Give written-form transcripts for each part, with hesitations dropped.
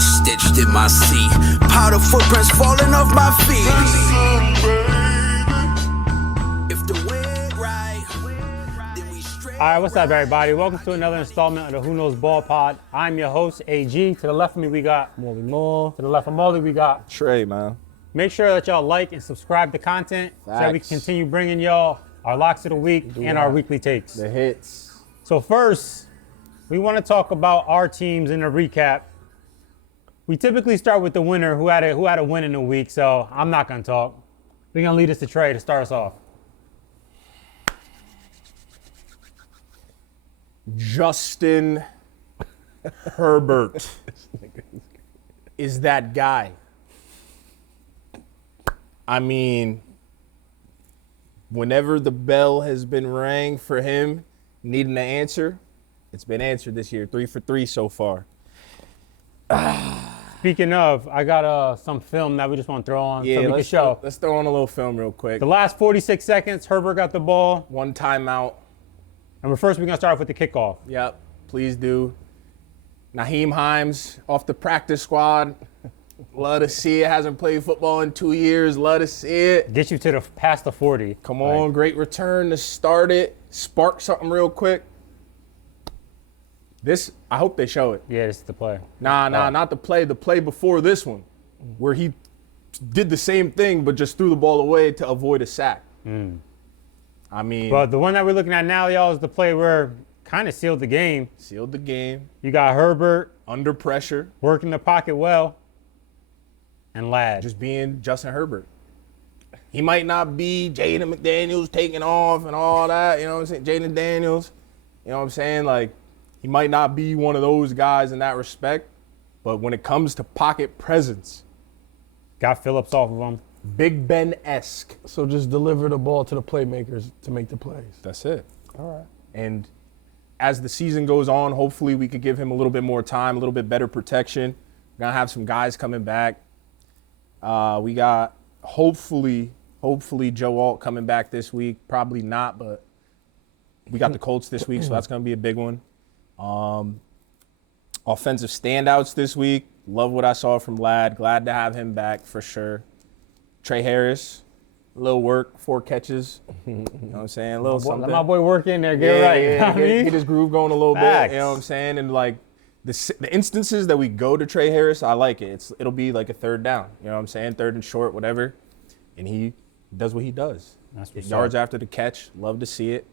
blood stitched in my seat. Powder footprints falling off my feet. If the wind right, then we straight. All right, what's up, everybody? Welcome to another installment of the Who Knows Ball Pod. I'm your host, AG. To the left of me, we got Molly Moore. To the left of Molly, we got Trey, man. Make sure that y'all like and subscribe to content so that we can continue bringing y'all our locks of the week and our weekly takes. The hits. So first, we want to talk about our teams in the recap. We typically start with the winner who had a win in the week, so I'm not going to talk. We're going to lead us to Trey to start us off. Justin Herbert is that guy. I mean, whenever the bell has been rang for him needing an answer, it's been answered this year. 3 for 3 so far. Speaking of, I got some film that we just want to throw on so we can show. Let's throw on a little film real quick. The last 46 seconds, Herbert got the ball. One timeout. And we're going to start off with the kickoff. Yep, please do. Naheem Himes off the practice squad. Love to see it. Hasn't played football in 2 years. Love to see it. Get you to past the 40. Come on, great return to start it. Spark something real quick. This, I hope they show it. Yeah, this is the play. Not the play. The play before this one, where he did the same thing but just threw the ball away to avoid a sack. I mean, But the one that we're looking at now, y'all, is the play where kind of sealed the game. sealed the game. You got Herbert Under pressure. working the pocket well, and Ladd. Just being Justin Herbert. He might not be Jaden McDaniels taking off and all that, you know what I'm saying? Jaden Daniels, you know what I'm saying? Like, he might not be one of those guys in that respect, but when it comes to pocket presence, Got Phillips off of him. Big Ben-esque. So just deliver the ball to the playmakers to make the plays. That's it. All right. And as the season goes on, hopefully we could give him a little bit more time, a little bit better protection. We're going to have some guys coming back. We got hopefully Joe Alt coming back this week. Probably not, but we got the Colts this week, so that's going to be a big one. Offensive standouts this week. Love what I saw from Ladd. Glad to have him back for sure. Trey Harris, a little work, 4 catches. You know what I'm saying? A little something. Let my boy work in there. Get it right. You know what I mean? Get his groove going a little Facts. bit. You know what I'm saying? And like the instances that we go to Trey Harris, I like it. It'll be like a third down. You know what I'm saying? Third and short, whatever. And he does what he does. That's what's Yards up. after the catch. Love to see it.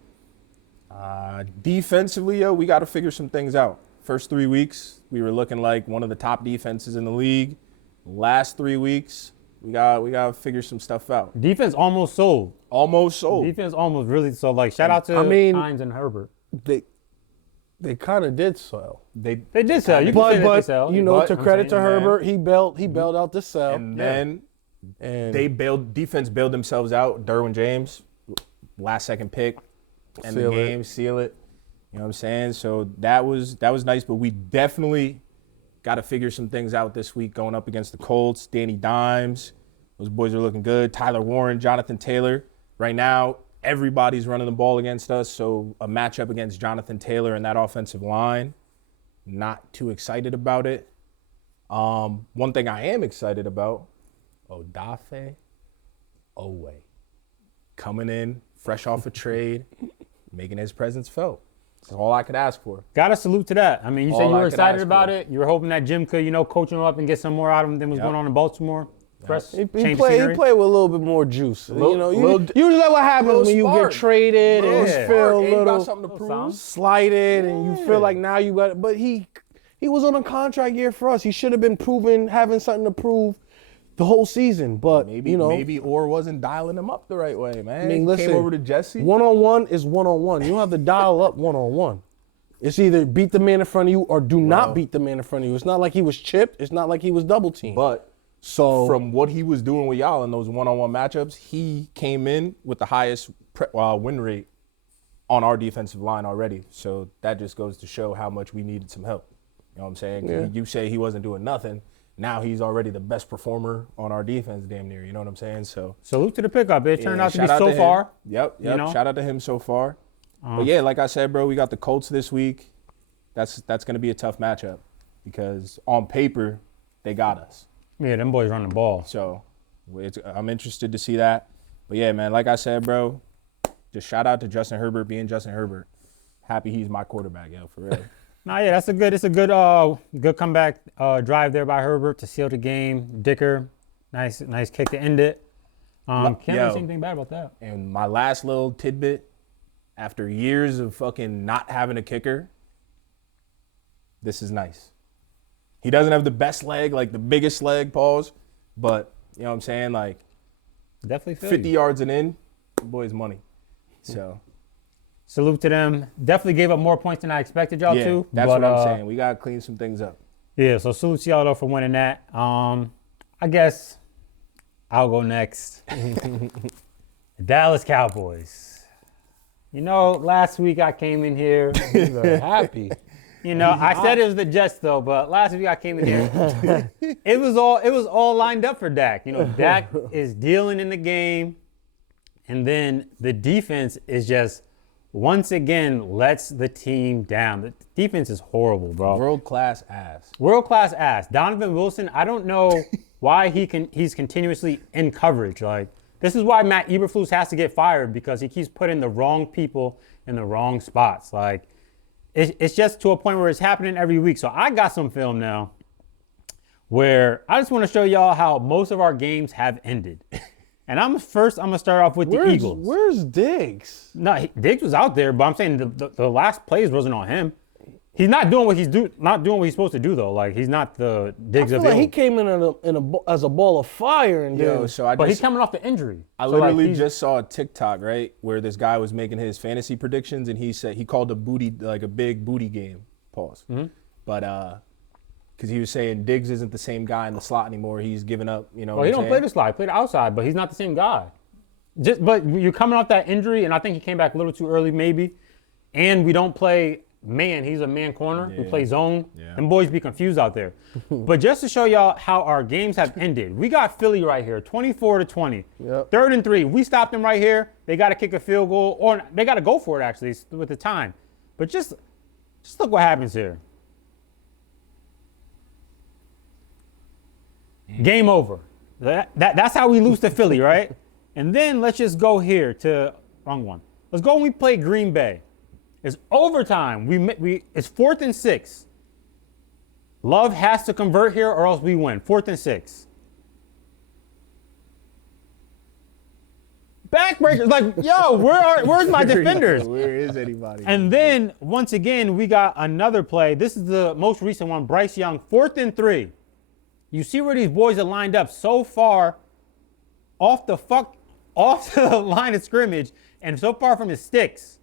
Defensively, we got to figure some things out. First 3 weeks, we were looking like one of the top defenses in the league. Last 3 weeks, we got to figure some stuff out. Defense almost sold. Almost sold. Defense almost really sold. Like, shout out to Hines and Herbert. They kind of did sell. They did sell. You can say that they But sell. you know, But to I'm credit to saying, man. Herbert, he bailed out the sell. And then And defense bailed themselves out. Derwin James, last second pick, end the Seal it. game, seal it. You know what I'm saying? So that was nice, but we definitely got to figure some things out this week going up against the Colts. Danny Dimes, those boys are looking good. Tyler Warren, Jonathan Taylor. Right now, everybody's running the ball against us, so a matchup against Jonathan Taylor and that offensive line, not too excited about it. One thing I am excited about, Odafe Owe. Coming in, fresh off a trade, making his presence felt. That's all I could ask for. Got to salute to that. I mean, you said All you I were could excited ask about for. it. You were hoping that Jim could, coach him up and get some more out of him than was Yep. going on in Baltimore. Fresh, he change the played scenery. with a little bit more juice. Little- Usually what happens little when you spark. get traded and you Yeah. feel a Ain't got little something to prove. sound. slighted and you feel like now you got it. But he was on a contract year for us. He should have been having something to prove the whole season. But, Maybe Orr wasn't dialing him up the right way, man. I mean, He listen, came over to Jesse. one-on-one is one-on-one. You don't have to dial up one-on-one. It's either beat the man in front of you or do not beat the man in front of you. It's not like he was chipped. It's not like he was double teamed. But so from what he was doing with y'all in those one-on-one matchups, he came in with the highest win rate on our defensive line already. So that just goes to show how much we needed some help. You know what I'm saying? Yeah. You say he wasn't doing nothing. Now he's already the best performer on our defense, damn near. You know what I'm saying? So Salute to the pickup. It turned out to be shout so him. far. Yep. you know? Shout out to him so far. But yeah, like I said, bro, we got the Colts this week. That's going to be a tough matchup because on paper, they got us. Yeah, them boys run the ball. So I'm interested to see that. But yeah, man, like I said, bro, just shout out to Justin Herbert being Justin Herbert. Happy he's my quarterback, yo, for real. Nah, yeah, it's a good comeback drive there by Herbert to seal the game. Dicker, nice kick to end it. Can't really say anything bad about that. And my last little tidbit, after years of fucking not having a kicker, this is nice. He doesn't have the best leg, like the biggest leg, pause, but you know what I'm saying? Like Definitely feel 50 you. yards and in, boy's money. So Salute to them. Definitely gave up more points than I expected y'all yeah, to. that's but, what I'm saying. We gotta clean some things up. Yeah, so salute to y'all though for winning that. I guess I'll go next. Dallas Cowboys. You know, last week I came in here. They're happy. You know, I said it was the Jets though, but last week I came in here. it was all lined up for Dak. You know, Dak is dealing in the game, and then the defense is just once again lets the team down. The defense is horrible, bro. World-class ass. World-class ass. Donovan Wilson, I don't know why he's continuously in coverage. Like, this is why Matt Eberflus has to get fired, because he keeps putting the wrong people in the wrong spots. Like, it's just to a point where it's happening every week. So I got some film now where I just want to show y'all how most of our games have ended. And I'm gonna start off with the Eagles. Where's Diggs? No, Diggs was out there, but I'm saying the last plays wasn't on him. He's not doing what not doing what he's supposed to do though. Like, he's not the Diggs I of feel the like he old. came in as a ball of fire, and Yo, then so But he's coming off the injury. I So, like, literally he's- just saw a TikTok, right, where this guy was making his fantasy predictions, and he said he called a booty, like a big booty game. Pause. But because he was saying Diggs isn't the same guy in the slot anymore. He's given up. You know. Well, he don't play the slide. He played outside, but he's not the same guy. But you're coming off that injury, and I think he came back a little too early, maybe. And we don't play man. He's a man corner. We Yeah. play zone. Yeah. And boys be confused out there. But just to show y'all how our games have ended, we got Philly right here, 24-20. Yep. 3rd and 3. We stopped them right here. They got to kick a field goal, or they got to go for it actually with the time. But just look what happens here. Game over. That's how we lose to Philly, right? And then let's just go here to wrong one. Let's go when we play Green Bay. It's overtime. It's 4th and 6. Love has to convert here or else we win. 4th and 6. Backbreakers, like, yo, where's my defenders? Where is anybody? And then once again, we got another play. This is the most recent one. Bryce Young, 4th and 3. You see where these boys are lined up so far off the line of scrimmage and so far from the sticks.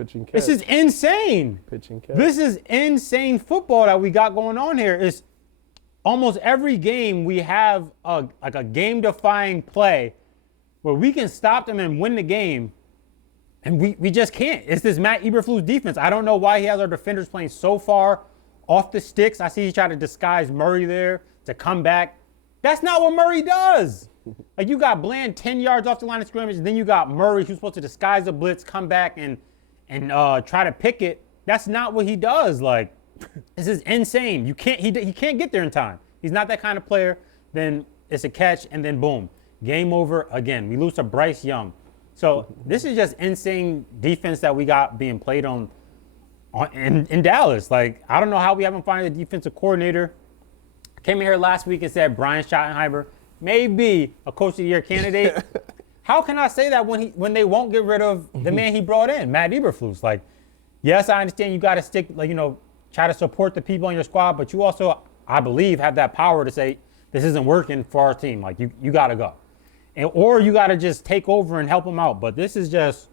pitch and catch. This is insane. pitch and catch. This is insane football that we got going on here. It's almost every game we have a game-defying play where we can stop them and win the game, and we just can't. It's this Matt Eberflus defense. I don't know why he has our defenders playing so far off the sticks. I see he tried to disguise Murray there to come back. That's not what Murray does. Like, you got Bland 10 yards off the line of scrimmage, and then you got Murray who's supposed to disguise the blitz, come back and try to pick it. That's not what he does. Like, this is insane. He can't get there in time. He's not that kind of player. Then it's a catch, and then boom, game over again. We lose to Bryce Young. So this is just insane defense that we got being played in Dallas. Like, I don't know how we haven't found a defensive coordinator. I came in here last week and said Brian Schottenheimer may be a Coach of the Year candidate. How can I say that when they won't get rid of the man he brought in, Matt Eberflus? Like, yes, I understand you got to stick, like, try to support the people on your squad, but you also, I believe, have that power to say this isn't working for our team. Like, you got to go. Or you got to just take over and help them out. But this is just,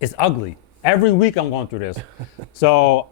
it's ugly. Every week I'm going through this. So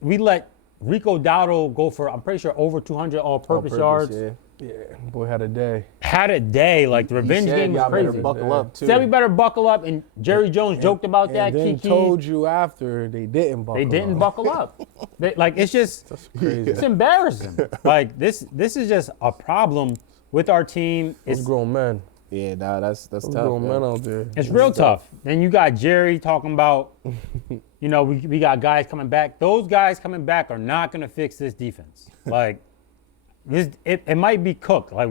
we let Rico Dowdle go for, I'm pretty sure, over 200 all-purpose yards. Yeah, boy had a day. Had a day. Like, the revenge game was y'all better crazy. buckle up too. Said we better buckle up, and Jerry Jones joked about that. And then Kiki. told you after they didn't buckle They didn't up. buckle up. It's just, That's crazy. it's embarrassing. Like, this is just a problem with our team. Those It's grown men. Yeah, nah, that's Those tough. grown yo. men out there. It's real tough. Then you got Jerry talking about you know, we got guys coming back. Those guys coming back are not going to fix this defense. Like, it might be cooked. Like,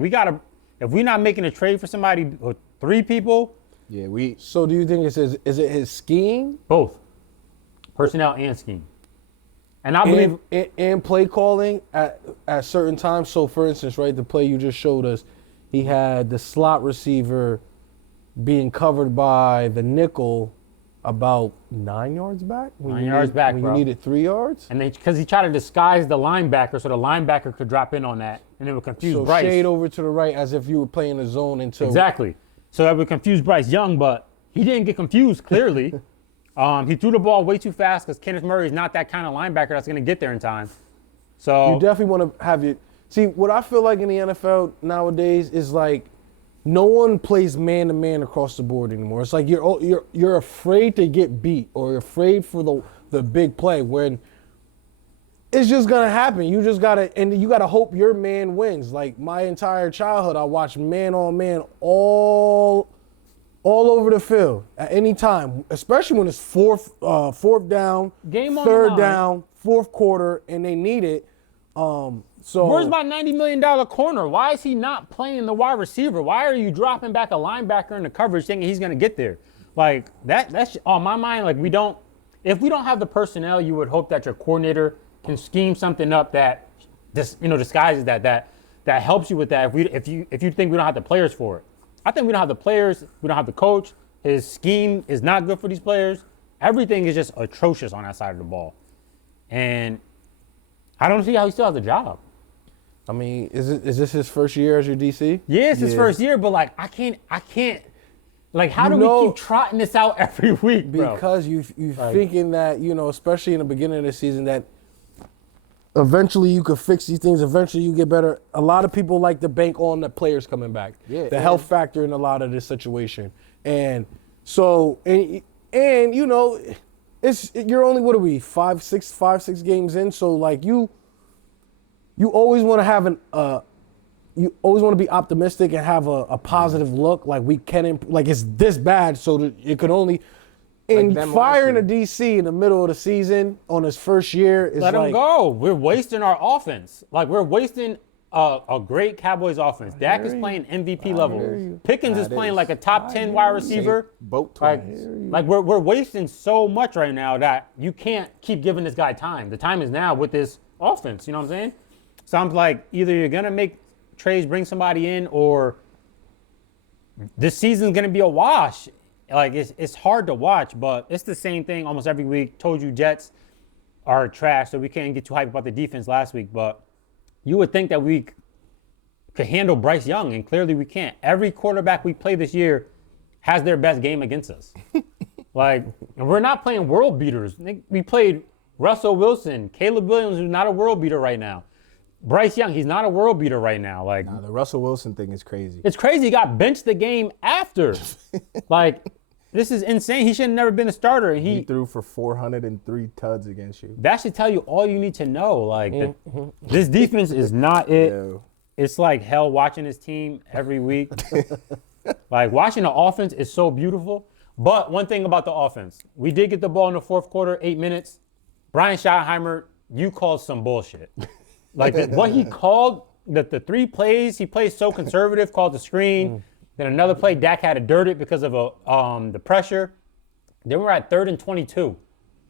if we're not making a trade for somebody or 3 people, Yeah, So do you think is it his scheme both personnel and scheme. And I believe and play calling at certain times? So for instance, right, the play you just showed us, he had the slot receiver being covered by the nickel about 9 yards back. 9 yards back, when bro. you needed 3 yards. and because he tried to disguise the linebacker so the linebacker could drop in on that, and it would confuse So Bryce. shade over to the right as if you were playing the zone until Exactly. So that would confuse Bryce Young, but he didn't get confused, clearly. He threw the ball way too fast because Kenneth Murray is not that kind of linebacker that's going to get there in time. So You definitely want to have your. See, what I feel like in the NFL nowadays is like, no one plays man to man across the board anymore. It's like you're afraid to get beat or you're afraid for the big play when it's just gonna happen. You just gotta hope your man wins. Like my entire childhood, I watched man on man all over the field at any time, especially when it's fourth down, Game on the third line. down, fourth quarter, and they need it. So where's my $90 million corner? Why is he not playing the wide receiver? Why are you dropping back a linebacker in the coverage thinking he's going to get there? Like, that's on my mind. Like, if we don't have the personnel, you would hope that your coordinator can scheme something up that disguises that helps you with that. If you think we don't have the players for it. I think we don't have the players. We don't have the coach. His scheme is not good for these players. Everything is just atrocious on that side of the ball. And I don't see how he still has a job. I mean, is this his first year as your DC? Yeah, it's his first year, but like I can't. Like, how do we keep trotting this out every week, bro? Because you thinking that, especially in the beginning of the season, that eventually you could fix these things. Eventually you get better. A lot of people like to bank on the players coming back. Yeah, the health factor in a lot of this situation, and so and you're only, what are we, 5-6 games in, so like you always want to have you always want to be optimistic and have a positive look, like we can like it's this bad, so that it could only. And them firing a last DC in the middle of the season on his first year is Let like, him go. We're wasting our offense. Like, we're wasting a great Cowboys offense. Dak is playing MVP level. Pickens is playing like a top 10 wide receiver. boat Like, twins. like we're wasting so much right now that you can't keep giving this guy time. The time is now with this offense. You know what I'm saying? So I'm like, either you're gonna make trades, bring somebody in, or this season's gonna be a wash. Like, it's hard to watch, but it's the same thing almost every week. Told you Jets are trash, so we can't get too hyped about the defense last week, but you would think that we could handle Bryce Young, and clearly we can't. Every quarterback we play this year has their best game against us. Like, and we're not playing world beaters. We played Russell Wilson, Caleb Williams, who's not a world beater right now. Bryce Young, he's not a world beater right now. Like, Nah, the Russell Wilson thing is crazy. it's crazy. He got benched the game after. Like, this is insane. He should have never been a starter. And He threw for 403 tuds against you. that should tell you all you need to know. Like, this defense is not it. Yo. It's like hell watching this team every week. Like, watching the offense is so beautiful. But one thing about the offense, we did get the ball in the fourth quarter, 8 minutes. Brian Schottenheimer, you called some bullshit. Like, what he called, the 3 plays, he plays so conservative, called the screen. Then another play, Dak had to dirt it because of the pressure. Then we're at 3rd and 22.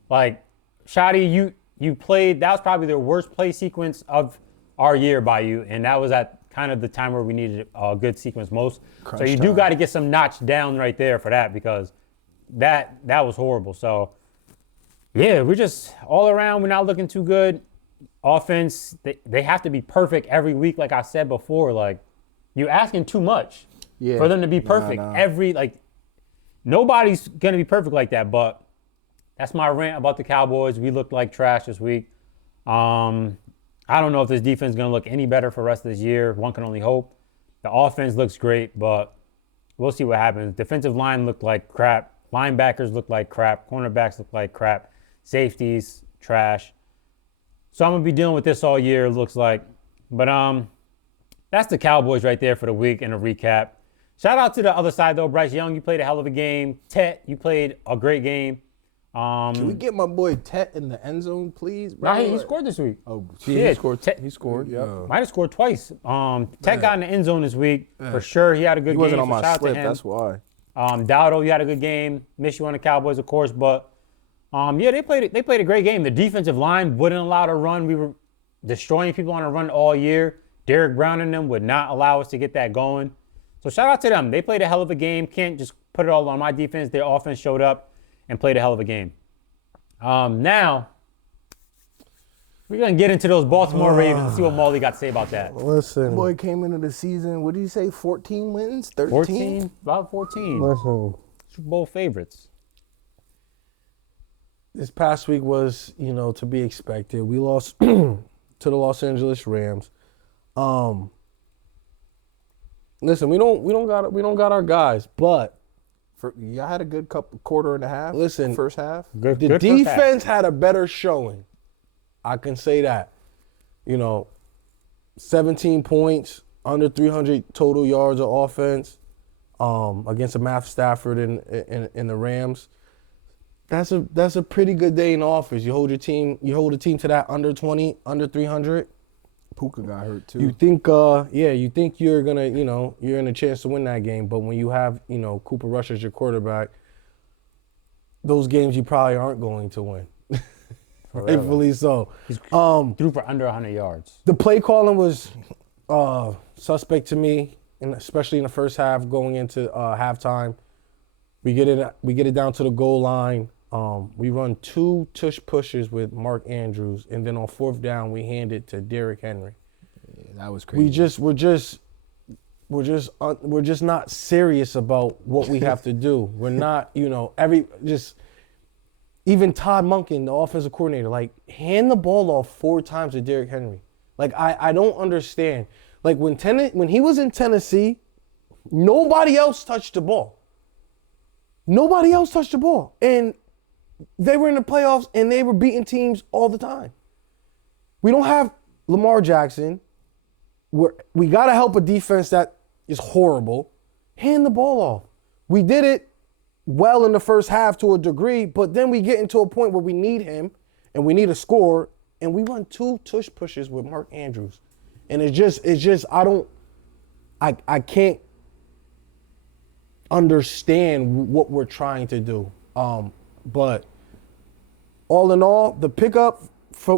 Like, Shotty, you played, that was probably the worst play sequence of our year by you, and that was at kind of the time where we needed a good sequence most. So you do got to get some notch down right there for that, because that was horrible. So, yeah, we're just all around, we're not looking too good. Offense, they have to be perfect every week, like I said before. Like, you're asking too much for them to be perfect. Nah. Nobody's going to be perfect like that, but that's my rant about the Cowboys. We looked like trash this week. I don't know if this defense is going to look any better for the rest of this year. One can only hope. The offense looks great, but we'll see what happens. Defensive line looked like crap. Linebackers look like crap. Cornerbacks look like crap. Safeties, trash. So I'm going to be dealing with this all year, it looks like. But that's the Cowboys right there for the week and a recap. Shout out to the other side, though. Bryce Young, you played a hell of a game. Tet, you played a great game. Can we get my boy Tet in the end zone, please? Bro? Nah, he scored this week. Oh, Yeah, He scored. Yeah. Might have scored twice. Tech got in the end zone this week for sure. He had a good he game. wasn't on so my shout out to slip. him. That's why. Dowdo, he had a good game. Miss you on the Cowboys, of course, but yeah, they played a great game. The defensive line wouldn't allow to run. We were destroying people on a run all year. Derek Brown and them would not allow us to get that going. So shout out to them. They played a hell of a game. Can't just put it all on my defense. Their offense showed up and played a hell of a game. Now, we're going to get into those Baltimore Ravens and see what Molly got to say about that. Listen. Boy came into the season, what did you say, 14 wins? 13? 14? About 14. Listen. Super Bowl favorites. This past week was, to be expected. We lost to the Los Angeles Rams. Listen, we don't got our guys, but Y'all had a good quarter and a half. Listen, first half. Good, the good first half. defense had a better showing. I can say that. 17 points, under 300 total yards of offense against a Matt Stafford in the Rams. That's a pretty good day in the office. You hold a team to that under 20, under 300. Puka got hurt too. You think you're gonna, you're in a chance to win that game, but when you have, Cooper Rush as your quarterback, those games you probably aren't going to win. Rightfully so. Threw for under 100 yards. The play calling was suspect to me, and especially in the first half going into halftime. We get it down to the goal line. We run 2 tush pushes with Mark Andrews, and then on 4th down we hand it to Derrick Henry. Yeah, that was crazy. We're just not serious about what we have to do. We're not, even Todd Monken, the offensive coordinator, like, hand the ball off 4 times to Derrick Henry. Like, I don't understand. Like, when he was in Tennessee, nobody else touched the ball. Nobody else touched the ball. And they were in the playoffs, and they were beating teams all the time. We don't have Lamar Jackson. We got to help a defense that is horrible. Hand the ball off. We did it well in the first half to a degree, but then we get into a point where we need him, and we need a score, and we run 2 tush pushes with Mark Andrews. And it's just I can't understand what we're trying to do. But all in all, the pickup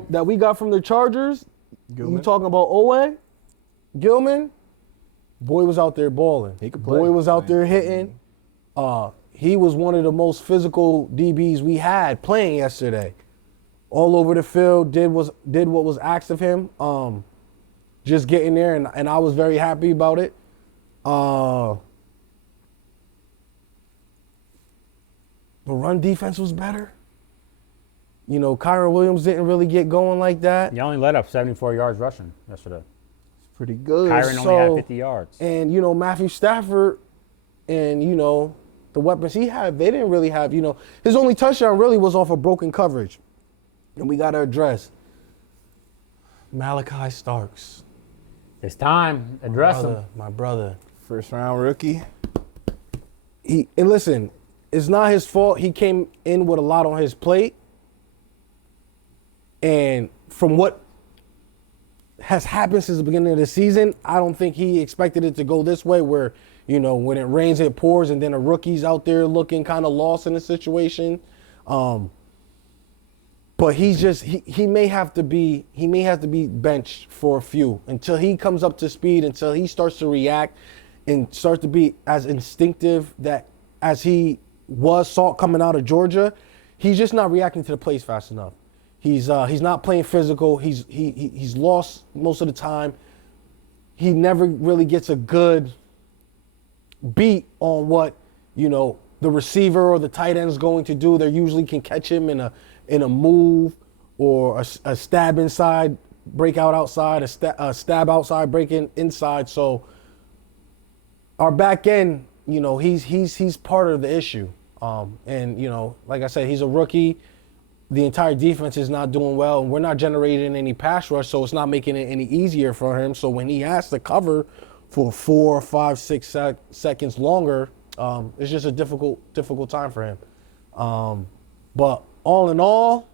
that we got from the Chargers, you talking about Owe, Gilman, boy was out there balling. He could play. Boy was out there hitting. He was one of the most physical DBs we had playing yesterday. All over the field, did what was asked of him. Just getting there, and I was very happy about it. The run defense was better. Kyron Williams didn't really get going like that. He only let up 74 yards rushing yesterday. It's pretty good. Kyron only had 50 yards. And, Matthew Stafford and, the weapons he had, they didn't really have, his only touchdown really was off a broken coverage. And we got to address Malachi Starks. It's time. Address him. My brother. First round rookie. And listen, it's not his fault. He came in with a lot on his plate. And from what has happened since the beginning of the season, I don't think he expected it to go this way where, when it rains, it pours, and then a rookie's out there looking kind of lost in the situation. But he's just he may have to be benched for a few until he comes up to speed, until he starts to react and start to be as instinctive that as he saw coming out of Georgia. He's just not reacting to the plays fast enough. He's not playing physical. He's lost most of the time. He never really gets a good beat on what the receiver or the tight end is going to do. They usually can catch him in a move or a stab inside, break out outside, a stab outside, break inside. So our back end, he's part of the issue. And like I said, he's a rookie. The entire defense is not doing well, and we're not generating any pass rush, so it's not making it any easier for him. So when he has to cover for 4, 5, 6 seconds longer, it's just a difficult time for him. But all in all,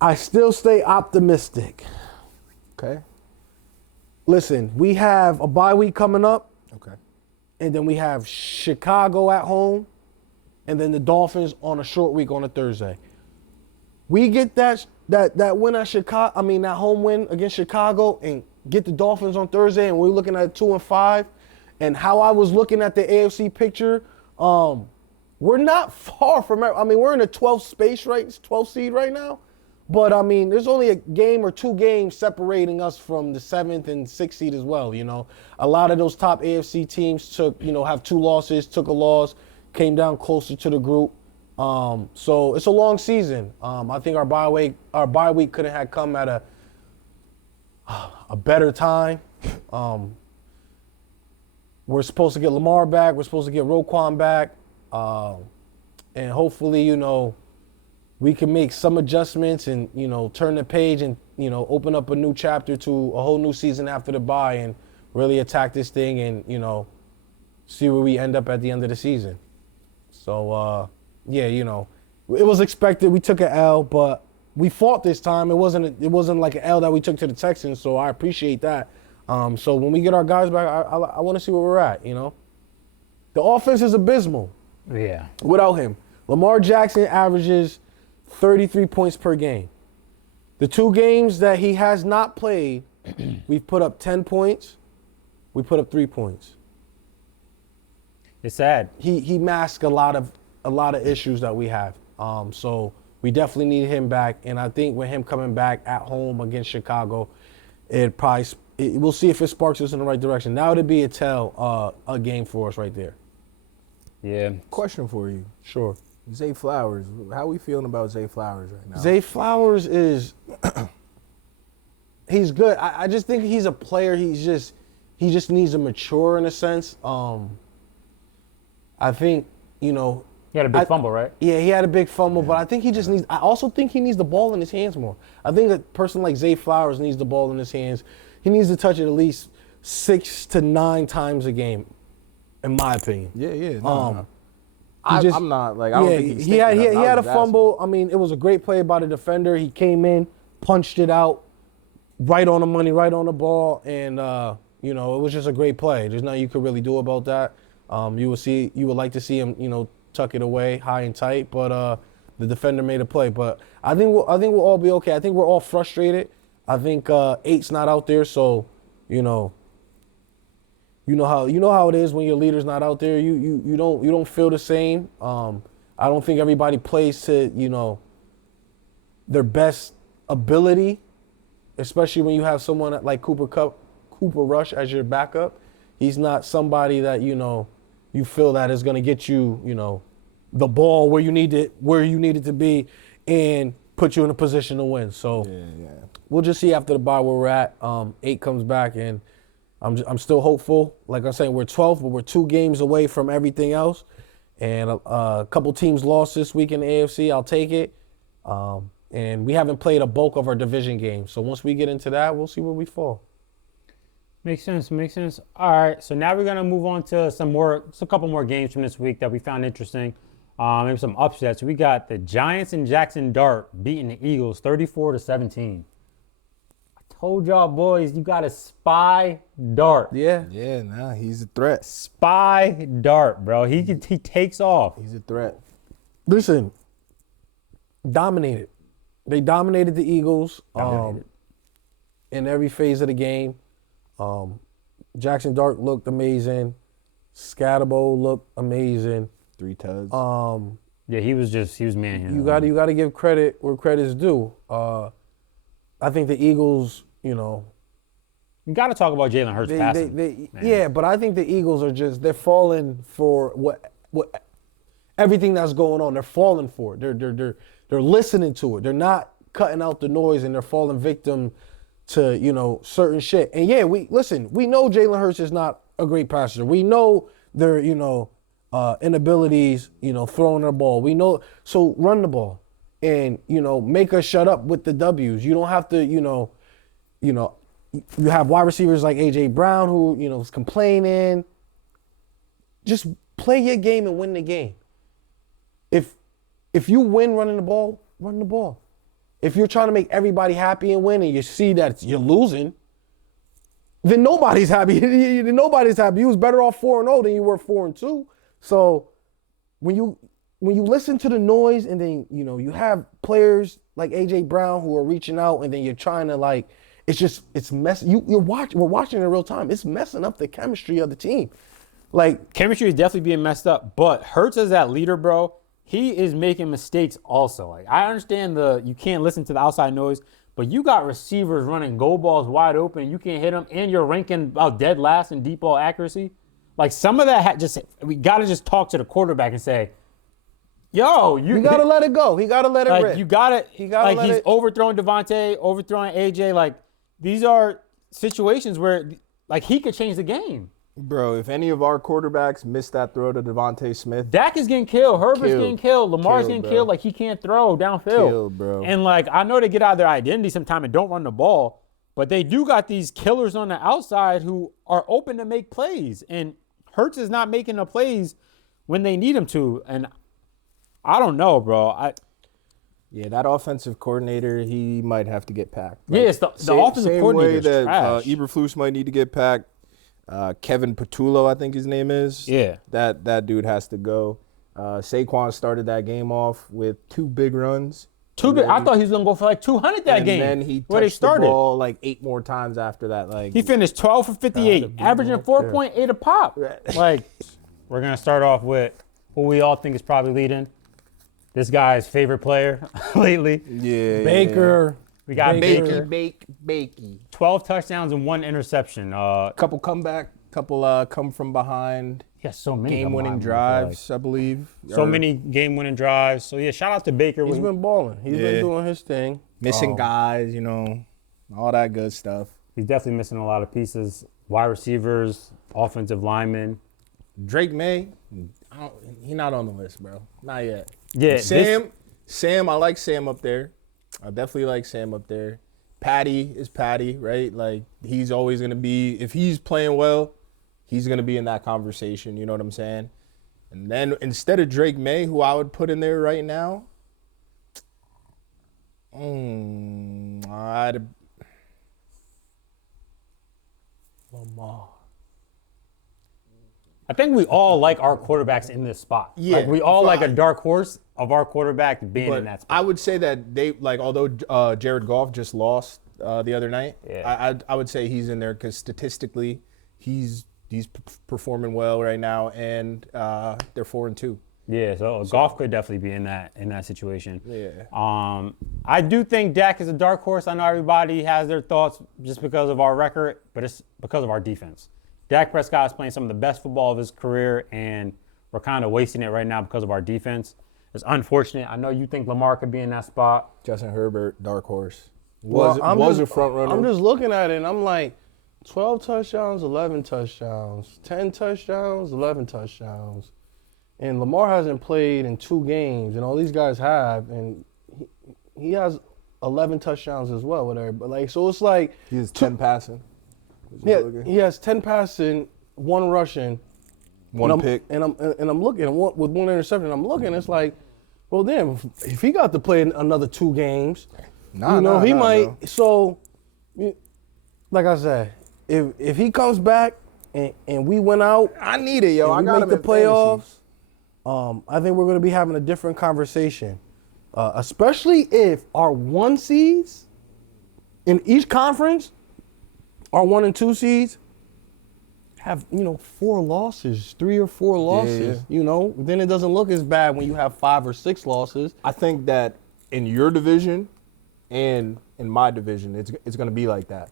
I still stay optimistic. Okay. Listen, we have a bye week coming up, Okay. and then we have Chicago at home, and then the Dolphins on a short week on a Thursday. We get that win at Chicago. I mean, that home win against Chicago, and get the Dolphins on Thursday, and we're looking at 2-5. And how I was looking at the AFC picture, we're not far from. I mean, we're in the 12th space, right? 12th seed right now. But I mean, there's only a game or two games separating us from the 7th and 6th seed as well. You know, a lot of those top AFC teams have 2 losses, took a loss, came down closer to the group. So it's a long season. I think our bye week couldn't have come at a better time. We're supposed to get Lamar back. We're supposed to get Roquan back, and hopefully, we can make some adjustments and, turn the page and, open up a new chapter to a whole new season after the bye and really attack this thing and, see where we end up at the end of the season. So, it was expected. We took an L, but we fought this time. It wasn't like an L that we took to the Texans, so I appreciate that. So when we get our guys back, I want to see where we're at, The offense is abysmal. Yeah. Without him. Lamar Jackson averages 33 points per game. The 2 games that he has not played, we've put up 10 points. We put up 3 points. It's sad. He masks a lot of issues that we have. So we definitely need him back. And I think with him coming back at home against Chicago, we'll see if it sparks us in the right direction. Now it'd be a game for us right there. Yeah. Question for you. Sure. Zay Flowers. How are we feeling about Zay Flowers right now? Zay Flowers he's good. I just think he's a player. He just needs to mature in a sense. I think, He had a big fumble, right? Yeah, he had a big fumble, but I think I also think he needs the ball in his hands more. I think a person like Zay Flowers needs the ball in his hands. He needs to touch it at least 6 to 9 times a game, in my opinion. Yeah. I'm not like I don't think he's he had a asking. fumble. I mean, it was a great play by the defender. He came in, punched it out, right on the money, right on the ball, and it was just a great play. There's nothing you could really do about that. You would like to see him, tuck it away high and tight, but the defender made a play. But I think we'll all be okay. I think we're all frustrated. I think 8's not out there, so you know how it is when your leader's not out there. You don't feel the same. I don't think everybody plays to their best ability, especially when you have someone like Cooper Rush as your backup. He's not somebody that you feel that is going to get you the ball where you need it to be and put you in a position to win. So we'll just see after the bye where we're at. 8 comes back, and I'm still hopeful. Like I'm saying, we're 12th, but we're 2 games away from everything else. And a couple teams lost this week in the AFC. I'll take it. And we haven't played a bulk of our division games. So once we get into that, we'll see where we fall. Makes sense. All right, so now we're gonna move on to a couple more games from this week that we found interesting. Maybe some upsets. We got the Giants and Jackson Dart beating the Eagles 34-17. I told y'all boys, you gotta spy Dart. Yeah. Yeah, nah, he's a threat. Spy Dart, bro. He takes off. He's a threat. Listen, dominated. They dominated the Eagles in every phase of the game. Jackson Dart looked amazing. Scatterbo looked amazing. 3 tugs. Yeah, he was man. You got to give credit where credit is due. I think the Eagles, you got to talk about Jalen Hurts passing. yeah, but I think the Eagles are they're falling for what everything that's going on. They're falling for it. They're listening to it. They're not cutting out the noise, and they're falling victim to certain shit. And yeah, we know Jalen Hurts is not a great passer. We know their inabilities, throwing their ball. We know, so run the ball and make us shut up with the W's. You don't have to you have wide receivers like AJ Brown who is complaining. Just play your game and win the game. If if you win running the ball, run the ball. If you're trying to make everybody happy and win, and you see that you're losing, then nobody's happy. Nobody's happy. You was better off 4-0 than you were 4-2. So when you listen to the noise, and then you have players like AJ Brown who are reaching out, and then you're trying to it's messing. We're watching it in real time. It's messing up the chemistry of the team. Like, chemistry is definitely being messed up, but Hurts as that leader, bro, he is making mistakes also. Like, I understand you can't listen to the outside noise, but you got receivers running go balls wide open, and you can't hit them, and you're ranking about dead last in deep ball accuracy. Like, some of that we got to just talk to the quarterback and say, yo, you got to let it go. He got to let it rip. You got it. He got to let he's it. overthrowing Devontae, overthrowing AJ. Like, these are situations where, like, he could change the game. Bro, if any of our quarterbacks miss that throw to Devontae Smith, Dak is getting killed. Herbert's getting killed. Lamar's getting bro. killed. Like, he can't throw downfield. Killed, bro. And, like, I know they get out of their identity sometime and don't run the ball, but they do got these killers on the outside who are open to make plays. And Hurts is not making the plays when they need him to. And I don't know, bro. Yeah, that offensive coordinator, he might have to get packed. Yeah, it's the offensive coordinator is that trash. Eberflus might need to get packed. Kevin Patullo, I think his name is. Yeah. That dude has to go. Saquon started that game off with 2 big runs. I thought he was going to go for like 200 that game. And then he where they touched the started. ball like 8 more times after that. Like, He finished 12 for 58, averaging 4.8 a pop. Like, we're going to start off with who we all think is probably leading. This guy's favorite player lately. Yeah. Baker. We got Baker. Bakey. 12 touchdowns and 1 interception. Couple come from behind. He has so many Game-winning combined, drives, I believe. So many game-winning drives. So, yeah, shout out to Baker. He's been balling. He's been doing his thing. Missing guys, all that good stuff. He's definitely missing a lot of pieces. Wide receivers, offensive linemen. Drake May, he's not on the list, bro. Not yet. Yeah, Sam, I like Sam up there. I definitely like Sam up there. Patty is Patty, right? Like, he's always going to be, if he's playing well, he's going to be in that conversation. You know what I'm saying? And then instead of Drake May, who I would put in there right now, Lamar. I think we all like our quarterbacks in this spot. Yeah, like, we all like a dark horse of our quarterback being in that spot. I would say that although Jared Goff just lost the other night, I would say he's in there because statistically he's performing well right now, and they're 4-2. Yeah, so Goff could definitely be in that situation. Yeah. I do think Dak is a dark horse. I know everybody has their thoughts just because of our record, but it's because of our defense. Dak Prescott is playing some of the best football of his career, and we're kind of wasting it right now because of our defense. It's unfortunate. I know you think Lamar could be in that spot. Justin Herbert, dark horse. Was a front runner. I'm just looking at it, and I'm like, 12 touchdowns, 11 touchdowns, 10 touchdowns, 11 touchdowns. And Lamar hasn't played in 2 games, and all these guys have, and he has 11 touchdowns as well. Whatever, but like, so it's like He has 10 passing. Yeah, he has 10 passing, 1 rushing, 1 pick. and I'm looking with 1 interception. I'm looking. It's like, well, damn, if he got to play another 2 games, he might. Bro. So, like I said, if he comes back and we went out, I need it, yo. I and we got make him the in playoffs. fantasy. I think we're going to be having a different conversation, especially if our 1 seeds in each conference, our 1 and 2 seeds, have 4 losses, 3 or 4 losses. Then it doesn't look as bad when you have 5 or 6 losses. I think that in your division and in my division, it's going to be like that.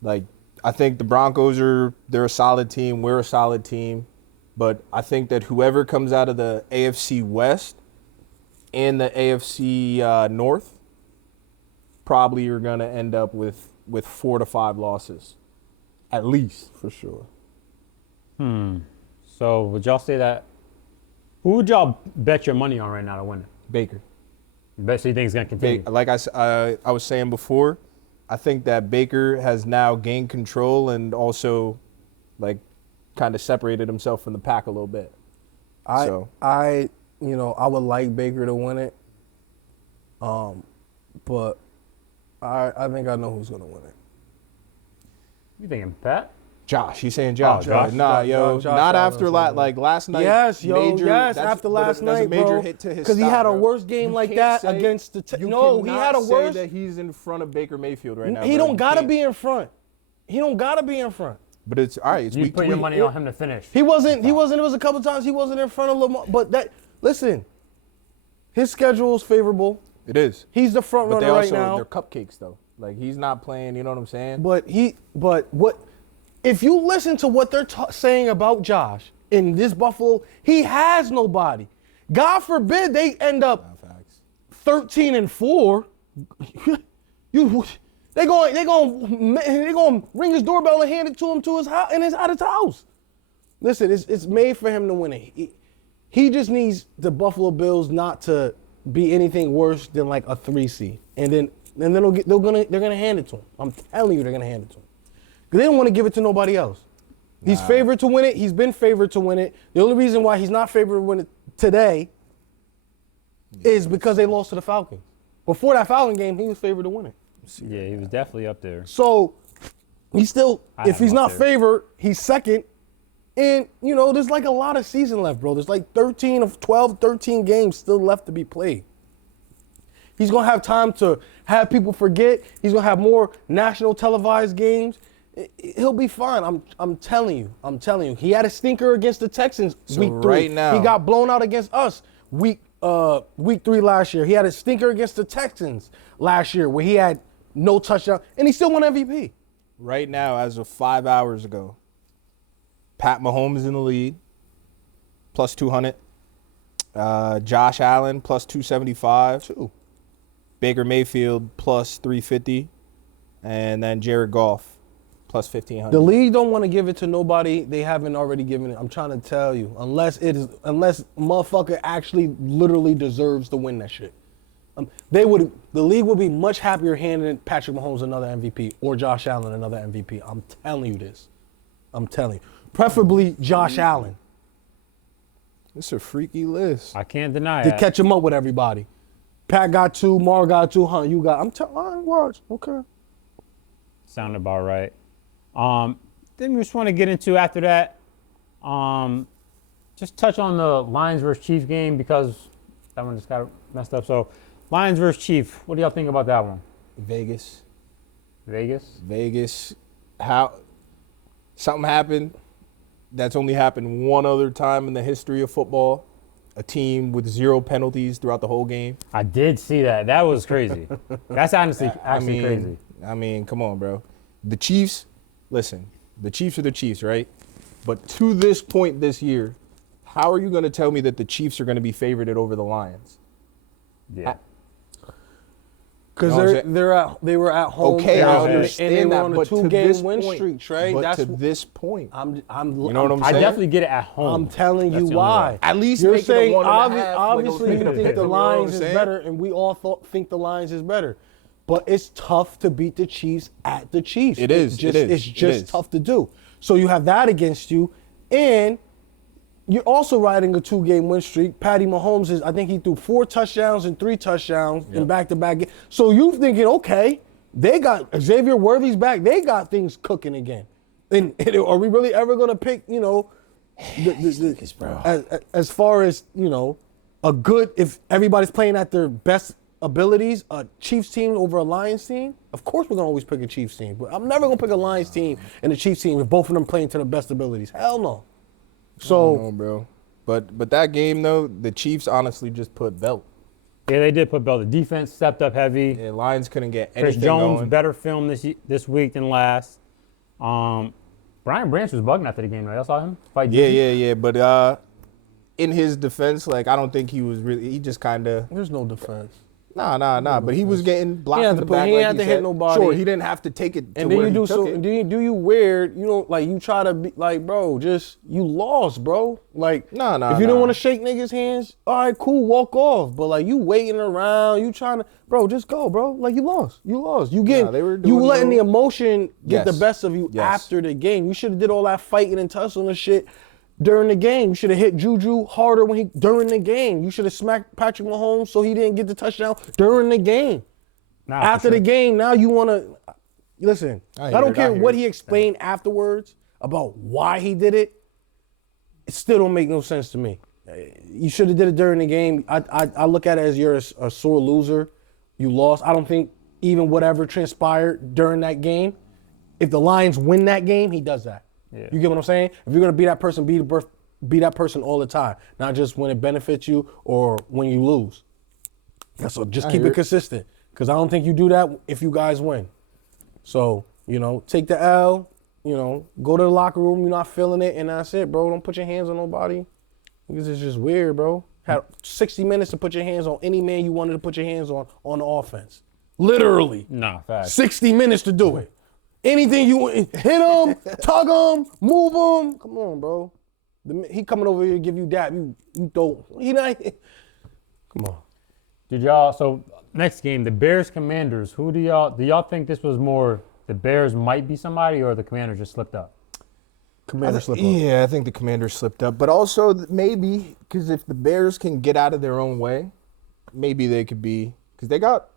Like, I think the Broncos they're a solid team. We're a solid team. But I think that whoever comes out of the AFC West and the AFC North probably are going to end up with 4 to 5 losses, at least. For sure. So would y'all say that? Who would y'all bet your money on right now to win it? Baker. Bet you think it's gonna continue? Like I was saying before, I think that Baker has now gained control and also, like, kind of separated himself from the pack a little bit. I I would like Baker to win it. But I think I know who's gonna win it. You thinking Pat? Josh, he's saying Josh. Oh, Josh. Nah, yo, Josh not Allen's after gonna win. last night. Yes, yo, major, yes. that's- After but last that's night, a major bro, hit to his because he stock, had a bro. worse game You like can't that say- against the. you No, he cannot had a say worse. that he's in front of Baker Mayfield right now. He bro. don't You gotta can't. be in front. He don't gotta be in front. But it's all right. It's You week put to your week. money on him to finish. He wasn't. It was a couple times he wasn't in front of Lamar. But listen, his schedule is favorable. It is. He's the front But they runner also right now. they're cupcakes though. Like he's not playing. You know what I'm saying? But what? If you listen to what they're saying about Josh in this Buffalo, he has nobody. God forbid they end up 13-4. They going ring his doorbell and hand it to him to his house out of his house. Listen, it's made for him to win it. He just needs the Buffalo Bills not to be anything worse than like a 3 seed, and then they're gonna hand it to him. I'm telling you, they're gonna hand it to him. Because they don't want to give it to nobody else. He's favored to win it. He's been favored to win it. The only reason why he's not favored to win it today is because they lost to the Falcons. Before that Falcon game, he was favored to win it. Yeah, he was definitely up there. So he's still, I if have he's him not up there. favored, he's second. And, there's like a lot of season left, bro. There's like 13 games still left to be played. He's going to have time to have people forget. He's going to have more national televised games. He'll be fine. I'm telling you. He had a stinker against the Texans week 3. right now- He got blown out against us week 3 last year. He had a stinker against the Texans last year where he had no touchdown, and he still won MVP. Right now, as of 5 hours ago, Pat Mahomes in the lead, plus 200. Josh Allen, plus 275. Baker Mayfield, plus 350. And then Jared Goff, plus 1,500. The league don't want to give it to nobody they haven't already given it. I'm trying to tell you, unless motherfucker actually literally deserves to win that shit. The league would be much happier handing Patrick Mahomes another MVP or Josh Allen another MVP. I'm telling you this. I'm telling you. Preferably Josh Allen It's a freaky list. I can't deny to it. catch him up with everybody. Pat got 2, Mar got 2, you got. I'm telling. All right, watch. Okay. Sound about right. Then we just want to get into after that. Just touch on the Lions versus Chiefs game because that one just got messed up. So, Lions versus Chiefs. What do y'all think about that one? Vegas. Vegas. How something happened that's only happened one other time in the history of football. A team with 0 penalties throughout the whole game. I did see that. That was crazy. That's honestly crazy. I mean, come on, bro. The Chiefs, listen, the Chiefs are the Chiefs, right? But to this point this year, how are you going to tell me that the Chiefs are going to be favored over the Lions? Yeah. Because You know what I'm they were at home. Okay, I and understand they were that, on a but to 2-game this win point- streak, Trey. But That's to this point, I'm you know what I'm I saying? definitely get it at home. I'm telling you That's the only why. way. At least you're make it a saying 1.5, obviously like you those think pick the 'em, you know what I'm Lions is saying? better, and we all think the Lions is better. But it's tough to beat the Chiefs at the Chiefs. It is, it is, It's it just is. tough to do. So you have that against you, and you're also riding a 2-game win streak. Patty Mahomes I think he threw 4 touchdowns and 3 touchdowns in back-to-back games. So you thinking, okay, they got Xavier Worthy's back. They got things cooking again. And are we really ever going to pick, as far as, a good, if everybody's playing at their best abilities, a Chiefs team over a Lions team? Of course we're going to always pick a Chiefs team. But I'm never going to pick a Lions team and a Chiefs team if both of them playing to their best abilities. Hell no. So, No, bro. But that game though, the Chiefs honestly just put belt. Yeah, they did put Bell. The defense stepped up heavy. Yeah, Lions couldn't get Chris anything Jones, going. better film this week than last. Brian Branch was bugging after the game, right? I saw him fight. Yeah. But in his defense, like I don't think he was really. He just kind of there's no defense. nah. But he was getting blocked He in had the to put- back. he like had to said. hit nobody. Sure, he didn't have to take it to And then where you do he took so. it. Do you weird? Like you try to be like, bro, just you lost, bro. Like, Nah, If you didn't nah. want to shake niggas' hands, all right, cool, walk off. But like you waiting around, you trying to, bro, just go, bro. Like you lost. You get, they were you doing letting the little- emotion get the Yes. best of you Yes. after the game. You should have did all that fighting and tussling and shit during the game. You should have hit Juju harder during the game. You should have smacked Patrick Mahomes so he didn't get the touchdown during the game. Nah, for After the sure. game, now you want to listen. I hear don't it, care I hear what it. he explained afterwards about why he did it. It still don't make no sense to me. You should have did it during the game. I look at it as you're a sore loser. You lost. I don't think even whatever transpired during that game, if the Lions win that game, he does that. Yeah. You get what I'm saying? If you're gonna be that person, be that person all the time, not just when it benefits you or when you lose. Yeah, so just keep hear it it. consistent, because I don't think you do that if you guys win. So, take the L, go to the locker room, you're not feeling it, and that's it, bro. Don't put your hands on nobody. Because it's just weird, bro. Had 60 minutes to put your hands on any man you wanted to put your hands on the offense. Literally. Nah, facts. 60 minutes to do it. Anything you want, hit him, tug him, move him. Come on, bro. He coming over here to give you that. You don't. He not. Come on. Did y'all? So next game, the Bears Commanders. Who do y'all think this was more? The Bears might be somebody, or the Commanders just slipped up? Commander slip up. Yeah, I think the Commanders slipped up, but also maybe because if the Bears can get out of their own way, maybe they could be because they got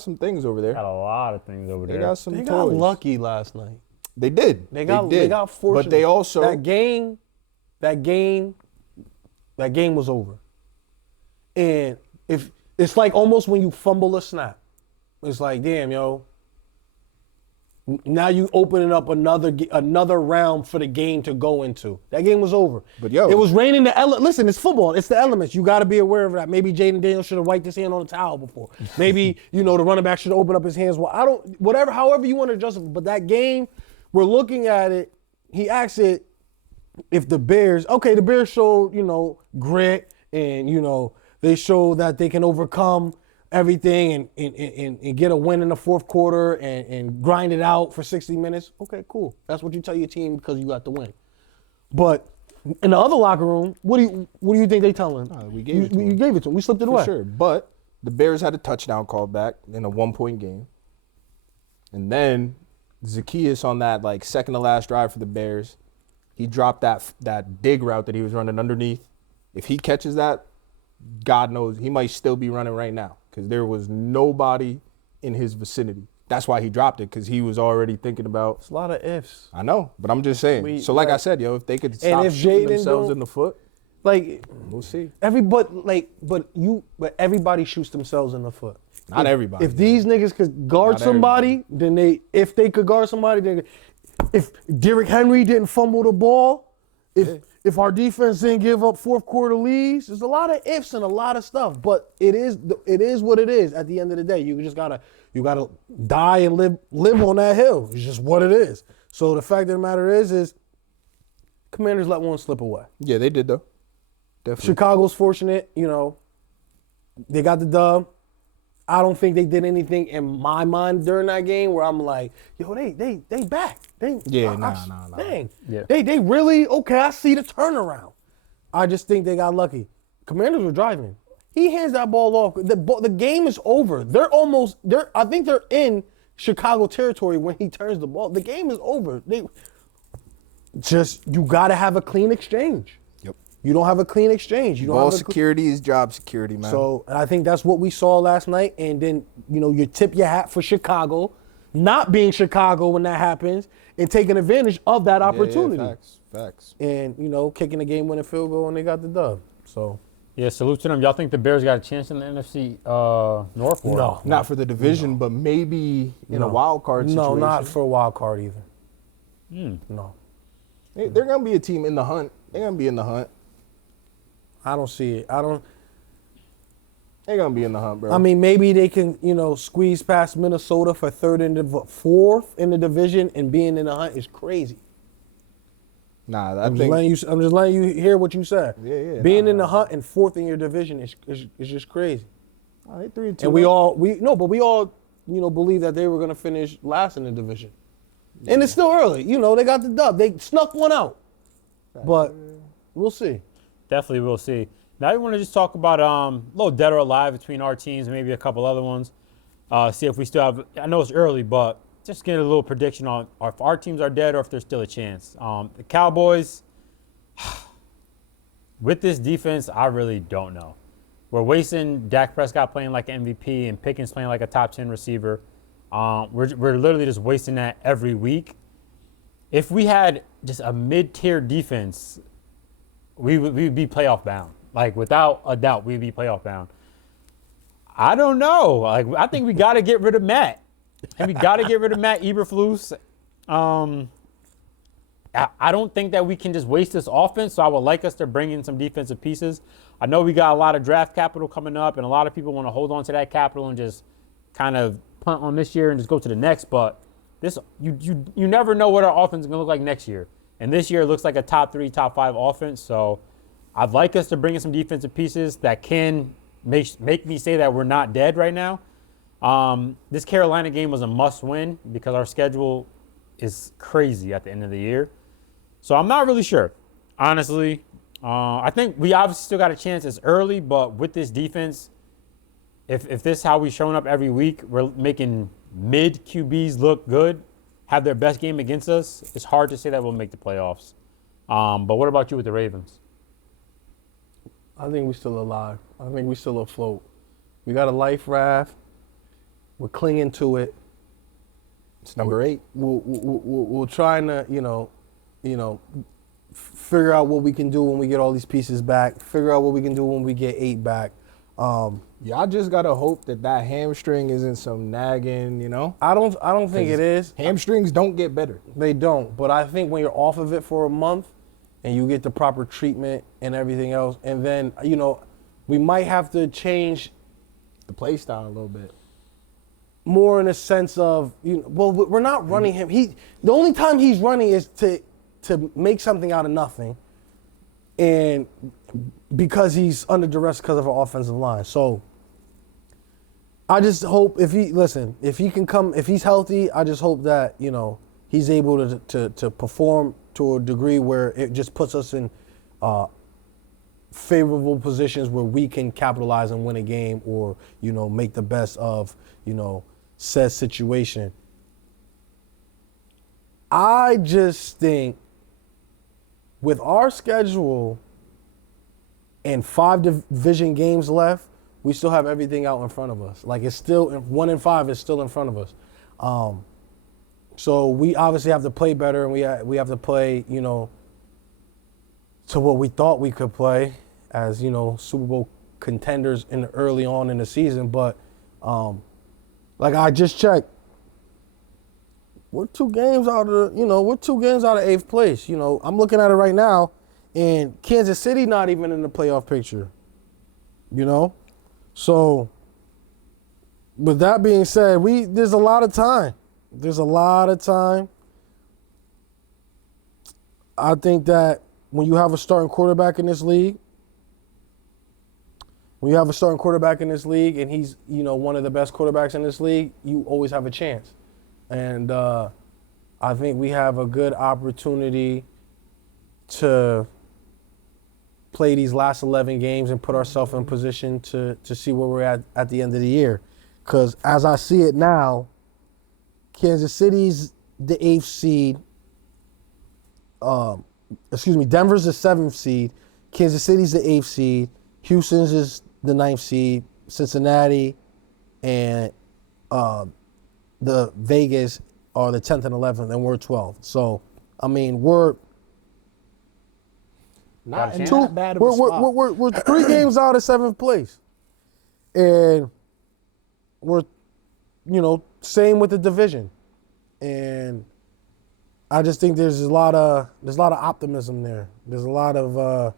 some things over there. Got a lot of things over They there. got some They got toys. lucky last night. They did. They got did. fortunate. But they also that game was over. And if it's like almost when you fumble a snap, it's like, damn, yo. Now you opening up another round for the game to go into. That game was over. But yo, it was raining listen, it's football. It's the elements. You got to be aware of that. Maybe Jaden Daniels should have wiped his hand on a towel before. Maybe, the running back should have opened up his hands. Well, however you want to adjust it. But that game, we're looking at it. He asked it if the Bears showed, grit and, they showed that they can overcome everything and get a win in the fourth quarter and grind it out for 60 minutes. Okay, cool. That's what you tell your team because you got the win. But in the other locker room, what do you think they telling? we gave it to You them. gave it to them. We slipped it for away. sure. But the Bears had a touchdown called back in a 1-point game, and then Zacchaeus on that second to last drive for the Bears, he dropped that dig route that he was running underneath. If he catches that, God knows he might still be running right now because there was nobody in his vicinity. That's why he dropped it, because he was already thinking about. It's a lot of ifs. I know, but I'm just saying. We- So like right. I said, if they could stop if shooting Jaden themselves don't- in the foot, Like we'll see. but everybody shoots themselves in the foot. Not everybody. If these niggas could guard Not somebody, if they could guard somebody, then if Derrick Henry didn't fumble the ball, if our defense didn't give up fourth quarter leads, there's a lot of ifs and a lot of stuff. But it is what it is. At the end of the day, you gotta die and live on that hill. It's just what it is. So the fact of the matter is Commanders let one slip away. Yeah, they did though. Definitely. Chicago's fortunate, they got the dub. I don't think they did anything in my mind during that game where I'm like, yo, they back. Nah. Dang. Yeah. They really, okay, I see the turnaround. I just think they got lucky. Commanders were driving. He hands that ball off. The game is over. I think they're in Chicago territory when he turns the ball. The game is over. You got to have a clean exchange. Yep. You don't have a clean exchange. You don't Ball have security is job security, man. So I think that's what we saw last night. And then, you tip your hat for Chicago, not being Chicago when that happens, and taking advantage of that opportunity. Yeah, facts. And, kicking the game-winning field goal, and they got the dub. So Yeah, salute to them. Y'all think the Bears got a chance in the NFC North? Or? No. Not for the division, but maybe in a wild card situation. No, not for a wild card either. No. They're gonna be a team in the hunt. They're gonna be in the hunt. I don't see it. They're gonna be in the hunt, bro. I mean, maybe they can, squeeze past Minnesota for fourth in the division, and being in the hunt is crazy. nah, I'm just letting you hear what you said. Yeah. Being in the hunt and fourth in your division is just crazy. They 3-2. And we all believe that they were gonna finish last in the division. And it's still early. They got the dub. They snuck one out. But we'll see. Definitely we'll see. Now we want to just talk about a little dead or alive between our teams, maybe a couple other ones. See if we still have, I know it's early, but just get a little prediction on if our teams are dead or if there's still a chance. The Cowboys, With this defense, I really don't know. We're wasting Dak Prescott playing like an MVP and Pickens playing like a top 10 receiver. We're literally just wasting that every week. If we had just a mid-tier defense, we'd be playoff bound. Like, without a doubt, we'd be playoff bound. I don't know. Like, I think we got to get rid of Matt. And we got to get rid of Matt Eberflus. I don't think that we can just waste this offense, so I would like us to bring in some defensive pieces. I know we got a lot of draft capital coming up, and a lot of people want to hold on to that capital and just kind of punt on this year and just go to the next. But this, you never know what our offense is going to look like next year. And this year it looks like a top 3, top 5 offense. So I'd like us to bring in some defensive pieces that can make me say that we're not dead right now. This Carolina game was a must-win because our schedule is crazy at the end of the year. So I'm not really sure, honestly. I think we obviously still got a chance. It's early, but with this defense, if this is how we're showing up every week, we're making mid QBs look good, have their best game against us, it's hard to say that we'll make the playoffs. But what about you with the Ravens? I think we're still alive. I think we're still afloat. We got a life raft. We're clinging to it. It's number 8. We're trying to, figure out what we can do when we get all these pieces back. Figure out what we can do when we get 8 back. Y'all just gotta hope that hamstring isn't some nagging, I don't think it is. Hamstrings don't get better. They don't. But I think when you're off of it for a month and you get the proper treatment and everything else, and then we might have to change The play style a little bit. more in a sense of we're not running him. The only time he's running is to make something out of nothing, and because he's under duress because of our offensive line. So I just hope if he can come, if he's healthy, I just hope that he's able to perform to a degree where it just puts us in favorable positions where we can capitalize and win a game, or make the best of said situation. I just think with our schedule and 5 division games left, we still have everything out in front of us. Like, it's still 1 and 5 is still in front of us. So we obviously have to play better, and we have to play to what we thought we could play as Super Bowl contenders early on in the season. But like I just checked, we're 2 games out of we're 2 games out of 8th place. I'm looking at it right now, and Kansas City not even in the playoff picture. So with that being said, there's a lot of time. There's a lot of time. I think that when you have a starting quarterback in this league, and he's one of the best quarterbacks in this league, you always have a chance. And I think we have a good opportunity to play these last 11 games and put ourselves in position to see where we're at the end of the year. Because as I see it now, Kansas City's the 8th seed. Denver's the 7th seed. Kansas City's the 8th seed. Houston's is the 9th seed. Cincinnati and the Vegas are the 10th and 11th, and we're 12th. So, I mean, we're Not in two. that bad of a spot. We're 3 games out of 7th place, and we're same with the division. And I just think there's a lot of optimism there. There's a lot of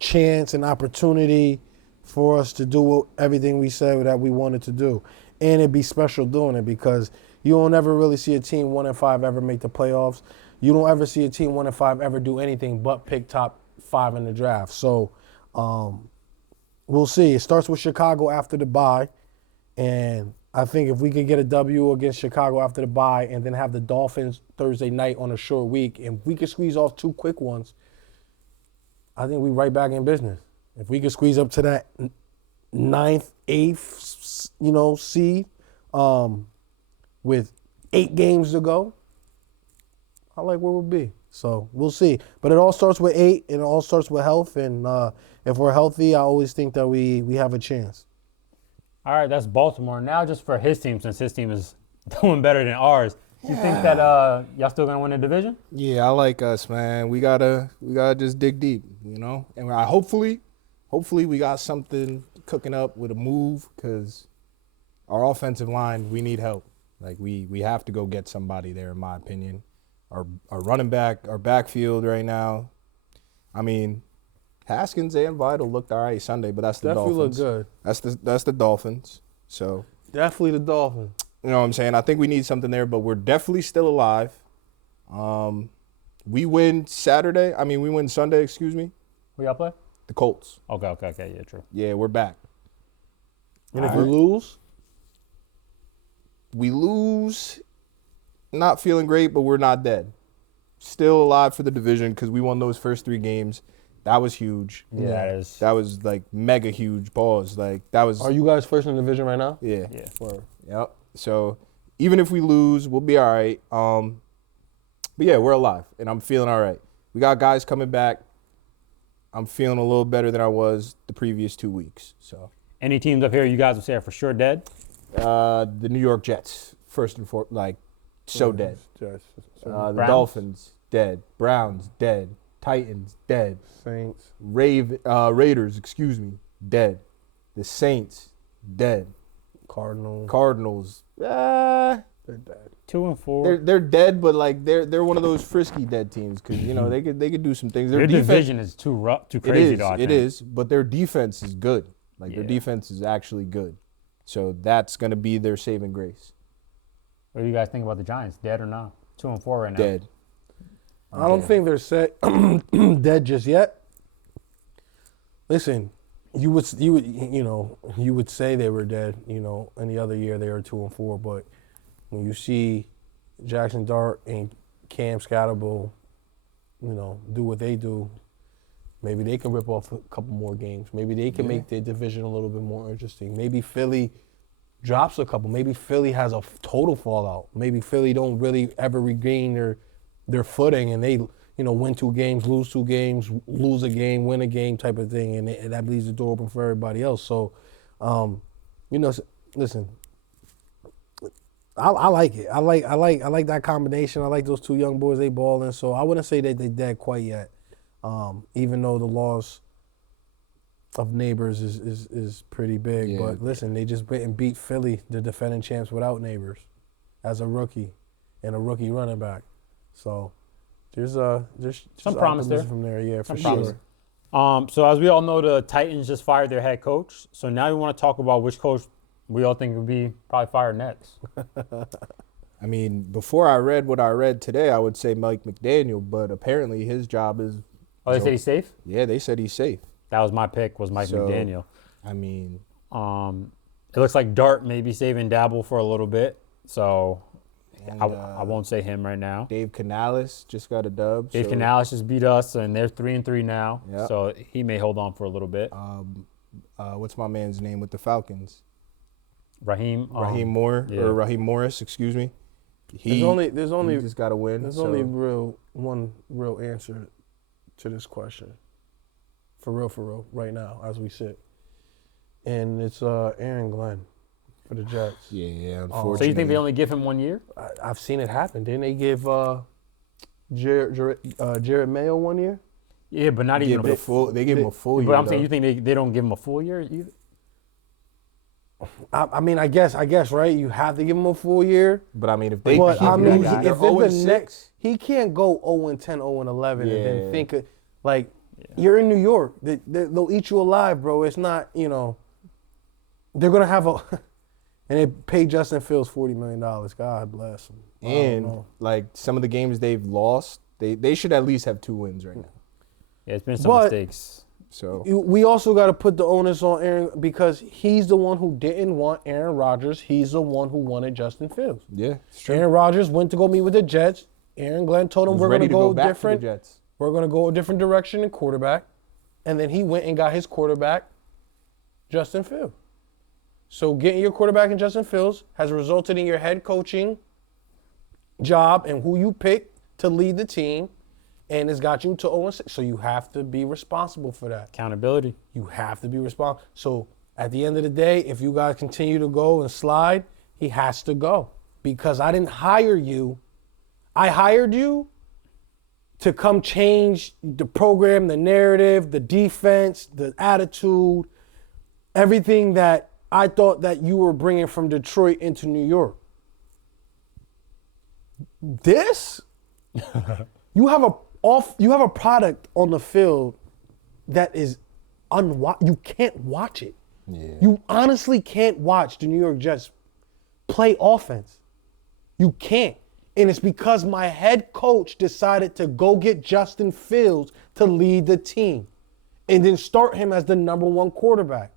chance and opportunity for us to do everything we said that we wanted to do, and it'd be special doing it because you don't ever really see a team 1 and 5 ever make the playoffs. You don't ever see a team 1 and 5 ever do anything but pick top 5 in the draft. So we'll see. It starts with Chicago after the bye, and I think if we could get a W against Chicago after the bye and then have the Dolphins Thursday night on a short week, and we could squeeze off 2 quick ones, I think we're right back in business. If we could squeeze up to that 9th, 8th, seed with 8 games to go, I like where we'll be. So we'll see. But it all starts with 8, and it all starts with health. And if we're healthy, I always think that we have a chance. All right, that's Baltimore. Now just for his team, since his team is doing better than ours, you think that y'all still gonna win the division? Yeah, I like us, man. We gotta just dig deep, you know. And hopefully we got something cooking up with a move, because our offensive line, we need help. Like we have to go get somebody there, in my opinion. Our running back, our backfield right now. I mean, Haskins and Vital looked all right Sunday, but that's the Definitely Dolphins. look good. That's the Dolphins. So Definitely the Dolphins. you know what I'm saying? I think we need something there, but we're definitely still alive. We win Saturday. I mean, we win Sunday, excuse me. Who y'all play? The Colts. Okay. Yeah, true. Yeah, we're back. And if we lose, We lose, not feeling great, but we're not dead. Still alive for the division because we won those first 3 games. That was huge. Yeah, that is. That was like mega huge. Pause. Like that was. are you guys first in the division right now? Yeah. Yeah. Yep. So even if we lose, we'll be all right. But yeah, we're alive, and I'm feeling all right. We got guys coming back. I'm feeling a little better than I was the previous 2 weeks. So Any teams up here you guys would say are for sure dead? the New York Jets, first and foremost, like so dead. The Browns? Dolphins dead. Browns dead. Titans dead. Saints. Raiders, excuse me, dead. The Saints dead. Cardinals. Cardinals, They're dead. 2 and 4. they're dead, but like they're one of those frisky dead teams because you know they could do some things. Their Your defense, division is too rough, too it crazy is, though. I it think. is, but their defense is good. Like their Yeah. defense is actually good, so that's gonna be their saving grace. What do you guys think about the Giants? Dead or not? 2 and 4 right now. Dead. I don't think they're set dead just yet. Listen, you would say they were dead. You know, any other year they were 2 and 4, but when you see Jackson Dart and Cam Scatterbull, do what they do, maybe they can rip off a couple more games. Maybe they can make their division a little bit more interesting. Maybe Philly drops a couple. Maybe Philly has a total fallout. Maybe Philly don't really ever regain their footing, and they win 2 games, lose 2 games, lose a game, win a game type of thing, and that leaves the door open for everybody else. So, listen, I like it. I like that combination. I like those 2 young boys. They balling. So I wouldn't say that they dead quite yet. Even though the loss of Neighbors is pretty big. Yeah. But listen, they just beat Philly, the defending champs, without Neighbors as a rookie and a rookie running back. So there's Some promise there. from there. Yeah, for Some promise. sure. So as we all know, the Titans just fired their head coach. So now we want to talk about which coach we all think would be probably fired next. I mean, before I read what I read today, I would say Mike McDaniel, but apparently his job is. Oh, they said he's safe? Yeah, they said he's safe. That was my pick, was Mike So, McDaniel. I mean, It looks like Dart may be saving Dabble for a little bit. So and, I won't say him right now. Dave Canales just got a dub. Dave so, Canales just beat us, and they're 3-3 now. Yeah. So he may hold on for a little bit. What's my man's name with the Falcons? Raheem Raheem Morris, excuse me. He There's only just got to win. There's so. only one real answer to this question. For real, right now, as we sit. And it's Aaron Glenn for the Jets. Yeah, So unfortunately. you think they only give him 1 year? I've seen it happen. Didn't they give Jared Mayo 1 year? Yeah, but not even a full. They gave him a full year. But I'm saying, though. you think they don't give him a full year either? I mean, I guess, right? You have to give him a full year. But I mean, if they But keep I mean, that guy, if they're it's the 0-6. next, he can't go 0-10, 0-11, and Yeah. then think you're in New York. They'll eat you alive, bro. It's not, they're gonna have and they pay Justin Fields $40 million. God bless him. I don't And know. like some of the games they've lost, they should at least have 2 wins right now. Yeah, it's been some But- mistakes. So We also got to put the onus on Aaron because he's the one who didn't want Aaron Rodgers. He's the one who wanted Justin Fields. yeah, it's true. Aaron Rodgers went to go meet with the Jets. Aaron Glenn told him Was we're going ready to to go back different. to the Jets. We're going to go a different direction in quarterback. And then he went and got his quarterback, Justin Fields. So getting your quarterback in Justin Fields has resulted in your head coaching job and who you pick to lead the team and it's got you to 0-6. So you have to be responsible for that. Accountability. You have to be responsible. So at the end of the day, if you guys continue to go and slide, he has to go because I didn't hire you. I hired you to come change the program, the narrative, the defense, the attitude, everything that I thought that you were bringing from Detroit into New York. This, you have a product on the field that is you can't watch it. Yeah. You honestly can't watch the New York Jets play offense. You can't. And it's because my head coach decided to go get Justin Fields to lead the team and then start him as the number one quarterback.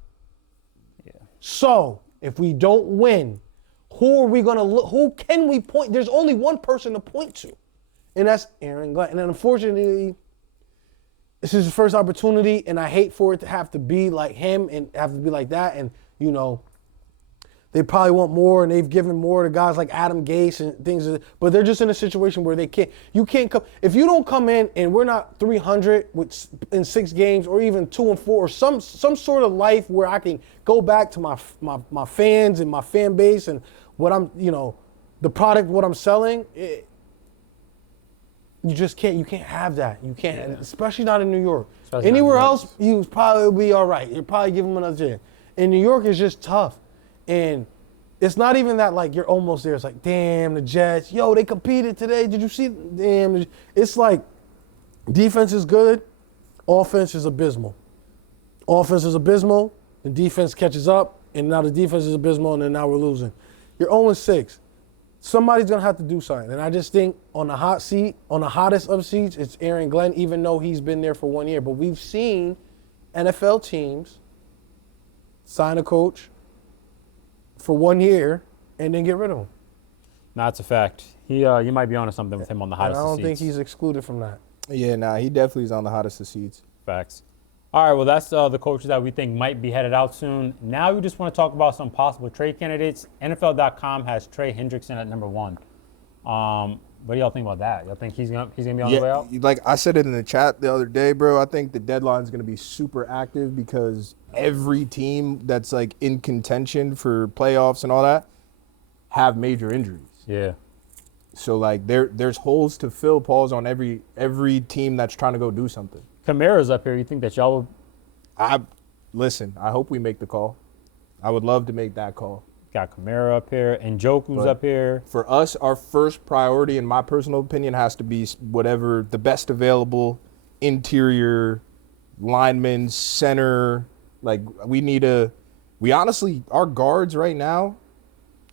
Yeah. So if we don't win, who are we going to look? Who can we point? There's only one person to point to, and that's Aaron Glenn. And unfortunately, this is his first opportunity, and I hate for it to have to be like him and have to be like that. And, you know, they probably want more, and they've given more to guys like Adam Gase and things. But they're just in a situation where they can't. You can't come if you don't come in and we're not 300 in 6 games, or even 2-4, or some sort of life where I can go back to my fans and my fan base and what I'm, you know, the product what I'm selling. You just can't. You can't have that. You can't, especially not in New York. Especially Anywhere not in New else, you would probably be all right. You'd probably give them another chance. In New York, it's just tough. And it's not even that like you're almost there. It's like, damn, the Jets, yo, they competed today. Did you see? Damn. It's like defense is good, offense is abysmal. Offense is abysmal, the defense catches up, and now the defense is abysmal, and then now we're losing. You're 0-6. Somebody's going to have to do something. And I just think on the hot seat, on the hottest of seats, it's Aaron Glenn, even though he's been there for 1 year. But we've seen NFL teams sign a coach for 1 year and then get rid of him. That's a fact. You might be onto something with him on the And hottest I of don't seats. think he's excluded from that. Yeah, nah, he definitely is on the hottest of seats. Facts. All right, well, that's the coaches that we think might be headed out soon. Now we just want to talk about some possible trade candidates. NFL.com has Trey Hendrickson at number 1. What do y'all think about that? Y'all think he's gonna be on the way out? Like I said it in the chat the other day, bro. I think the deadline's gonna be super active because every team that's like in contention for playoffs and all that have major injuries. Yeah. So like there's holes to fill, Pauls, on every team that's trying to go do something. Kamara's up here. You think that y'all will Listen, I hope we make the call. I would love to make that call. got Kamara up here and Njoku's But up here? For us, our first priority, in my personal opinion, has to be whatever the best available interior lineman, center. Like we honestly, our guards right now,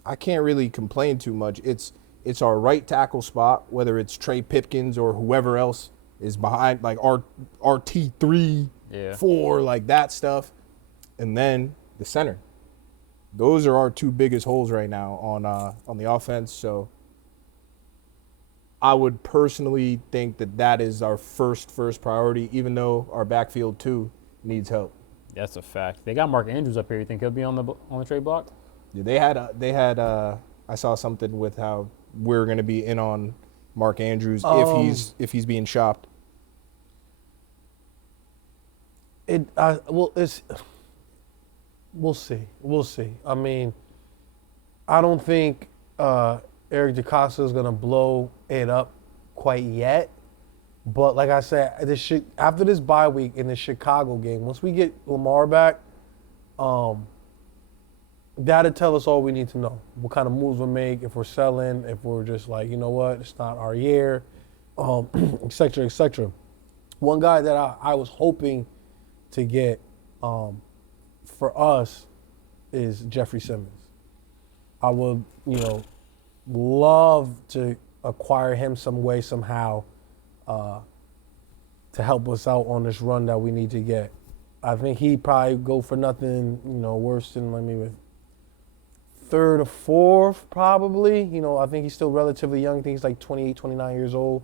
I can't really complain too much. It's our right tackle spot, whether it's Trey Pipkins or whoever else is behind, like our T3, 4, like that stuff. And then the center. Those are our 2 biggest holes right now on the offense. So I would personally think that is our first priority, even though our backfield too needs help. That's a fact. They got Mark Andrews up here. You think he'll be on the trade block? Yeah, they had I saw something with how we're going to be in on Mark Andrews if he's being shopped. We'll see. I mean, I don't think Eric DeCosta is gonna blow it up quite yet. But like I said, after this bye week in the Chicago game, once we get Lamar back, that'll tell us all we need to know. What kind of moves we'll make, if we're selling, if we're just like, you know what, it's not our year, et cetera, et cetera. One guy that I was hoping to get for us is Jeffrey Simmons. I would, love to acquire him some way, somehow, to help us out on this run that we need to get. I think he'd probably go for nothing, worse than maybe 3rd or 4th, probably. I think he's still relatively young. I think he's like 28, 29 years old.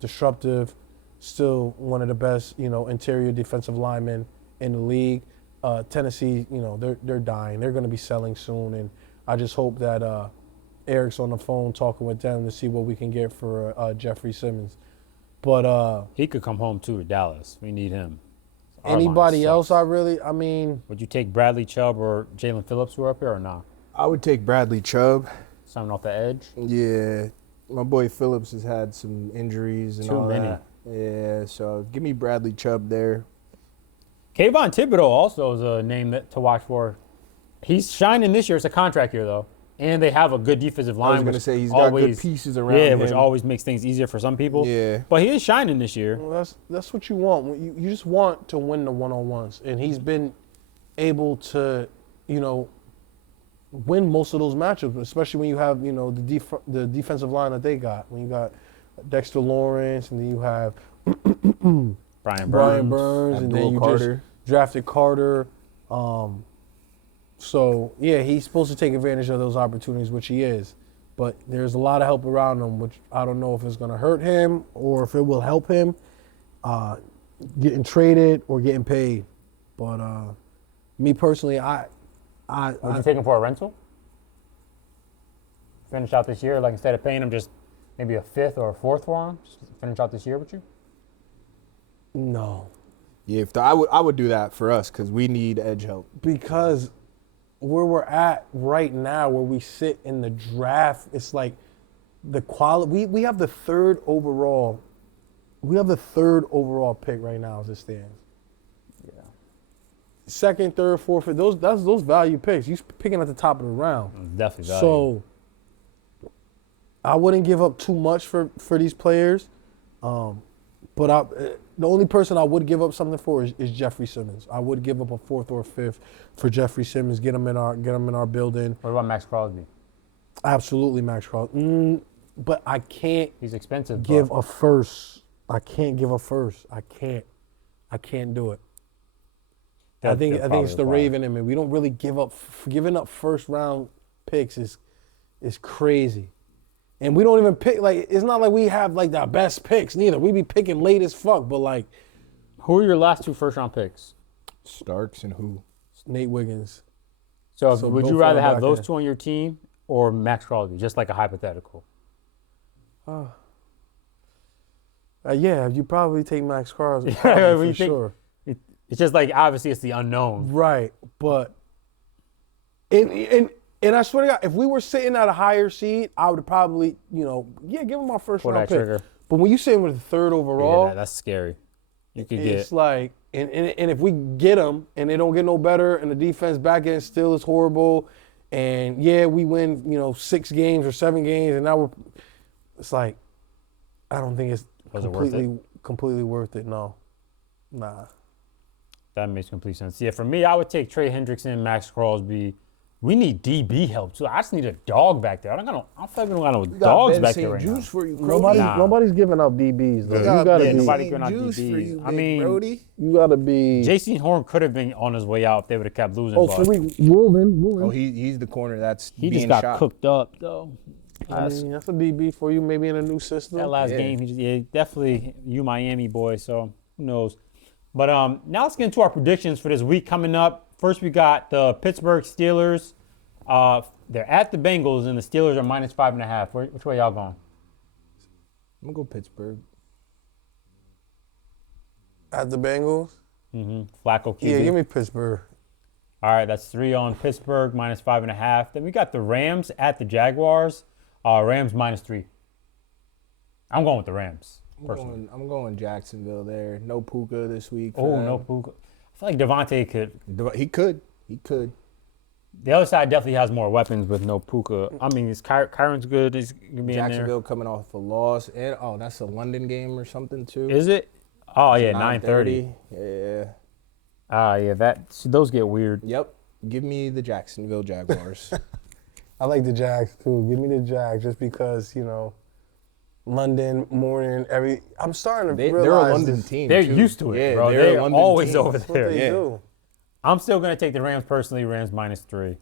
Disruptive, still one of the best, interior defensive linemen in the league. Tennessee, they're dying. They're going to be selling soon, and I just hope that Eric's on the phone talking with them to see what we can get for Jeffrey Simmons. But He could come home too to Dallas. We need him. Our line anybody else, sucks. I mean, Would you take Bradley Chubb or Jalen Phillips who are up here or not? I would take Bradley Chubb. Something off the edge. Yeah, my boy Phillips has had some injuries and Too all many. that. Yeah, so give me Bradley Chubb there. Kayvon Thibodeau also is a name to watch for. He's shining this year. It's a contract year though, and they have a good defensive line. I was gonna which say he's got good always- pieces around Yeah, him. which always makes things easier for some people. Yeah. But he is shining this year. well, that's what you want. You just want to win the one-on-ones, and he's been able to, win most of those matchups, especially when you have the defensive line that they got. When you got Dexter Lawrence, and then you have Brian Brian Burns. Burns, and then Abdul you Carter. just drafted Carter. So yeah, he's supposed to take advantage of those opportunities, which he is. But there's a lot of help around him, which I don't know if it's going to hurt him or if it will help him getting traded or getting paid. But me personally, Would you take him for a rental? Finish out this year, like instead of paying him just maybe a fifth or a fourth for him, just finish out this year with you? no, Yeah, I would do that for us because we need edge help. because where we're at right now, where we sit in the draft, it's like the quality. We have the third overall. We have the third overall pick right now as it stands. Yeah. Second, third, fourth, fifth, those value picks. You picking at the top of the round. Definitely value. So I wouldn't give up too much for these players. But the only person I would give up something for is Jeffrey Simmons. I would give up a fourth or a fifth for Jeffrey Simmons. Get him in our building. What about Max Crosby? Absolutely, Max Crosby. But I can't He's expensive. give but a first. I can't give a first. I can't do it. I think it's the Raven in me. We don't really give up. Giving up first round picks is crazy. And we don't even pick, like, it's not like we have, like, the best picks, neither. We be picking late as fuck, but, like, Who are your last two first round picks? Starks and who? Nate Wiggins. So, So would both you rather fall have back those in. two on your team or Max Crosby? Just like a hypothetical. Yeah, you probably take Max Crosby Yeah, for we think- sure. It's just like, obviously, it's the unknown. Right, but, and I swear to God, if we were sitting at a higher seed, I would probably, give him my first Pull round that pick. trigger. But when you sitting with the third overall, Yeah, that's scary. You could it's get. like, and if we get them and they don't get no better and the defense back end still is horrible, and yeah, we win, 6 games or 7 games, and now it's like, I don't think it's Was it worth completely worth it. No, nah. That makes complete sense. Yeah, for me, I would take Trey Hendrickson, Max Crosby. We need DB help too. I just need a dog back there. I don't feel like we don't got no dogs back there right now. for you, Nobody's giving up DBs though. Yeah, You gotta yeah, be. nobody giving out DBs. I mean, You gotta be. J.C. Horn could have been on his way out if they would have kept losing. Oh, but Tariq Woolen. Oh, he's the corner that's he being just got shot. cooked up though. I mean, that's a DB for you, maybe in a new system. That last Yeah. game, he just, definitely you Miami boy. So who knows? But now let's get into our predictions for this week coming up. First, we got the Pittsburgh Steelers. They're at the Bengals, and the Steelers are -5.5. Which way y'all going? I'm gonna go Pittsburgh. At the Bengals. Flacco QB. Yeah, give me Pittsburgh. All right, that's 3 on Pittsburgh, -5.5. Then we got the Rams at the Jaguars. Rams -3. I'm going with the Rams, personally. I'm going Jacksonville there. No Puka this week. for Oh, them. no Puka. I feel like Devontae could. He could. The other side definitely has more weapons with no Puka. I mean, Kyron's good. He's going to be in there. Jacksonville coming off a loss, and that's a London game or something too. Is it? Oh, yeah, 9:30. Yeah. Yeah, those get weird. Yep. Give me the Jacksonville Jaguars. I like the Jags too. Give me the Jags just because London morning. I'm starting to They're realize a London this. team. They're too. used to it, yeah, bro. They're They're a London always team. over That's what there. they Yeah. do. I'm still going to take the Rams personally, Rams -3.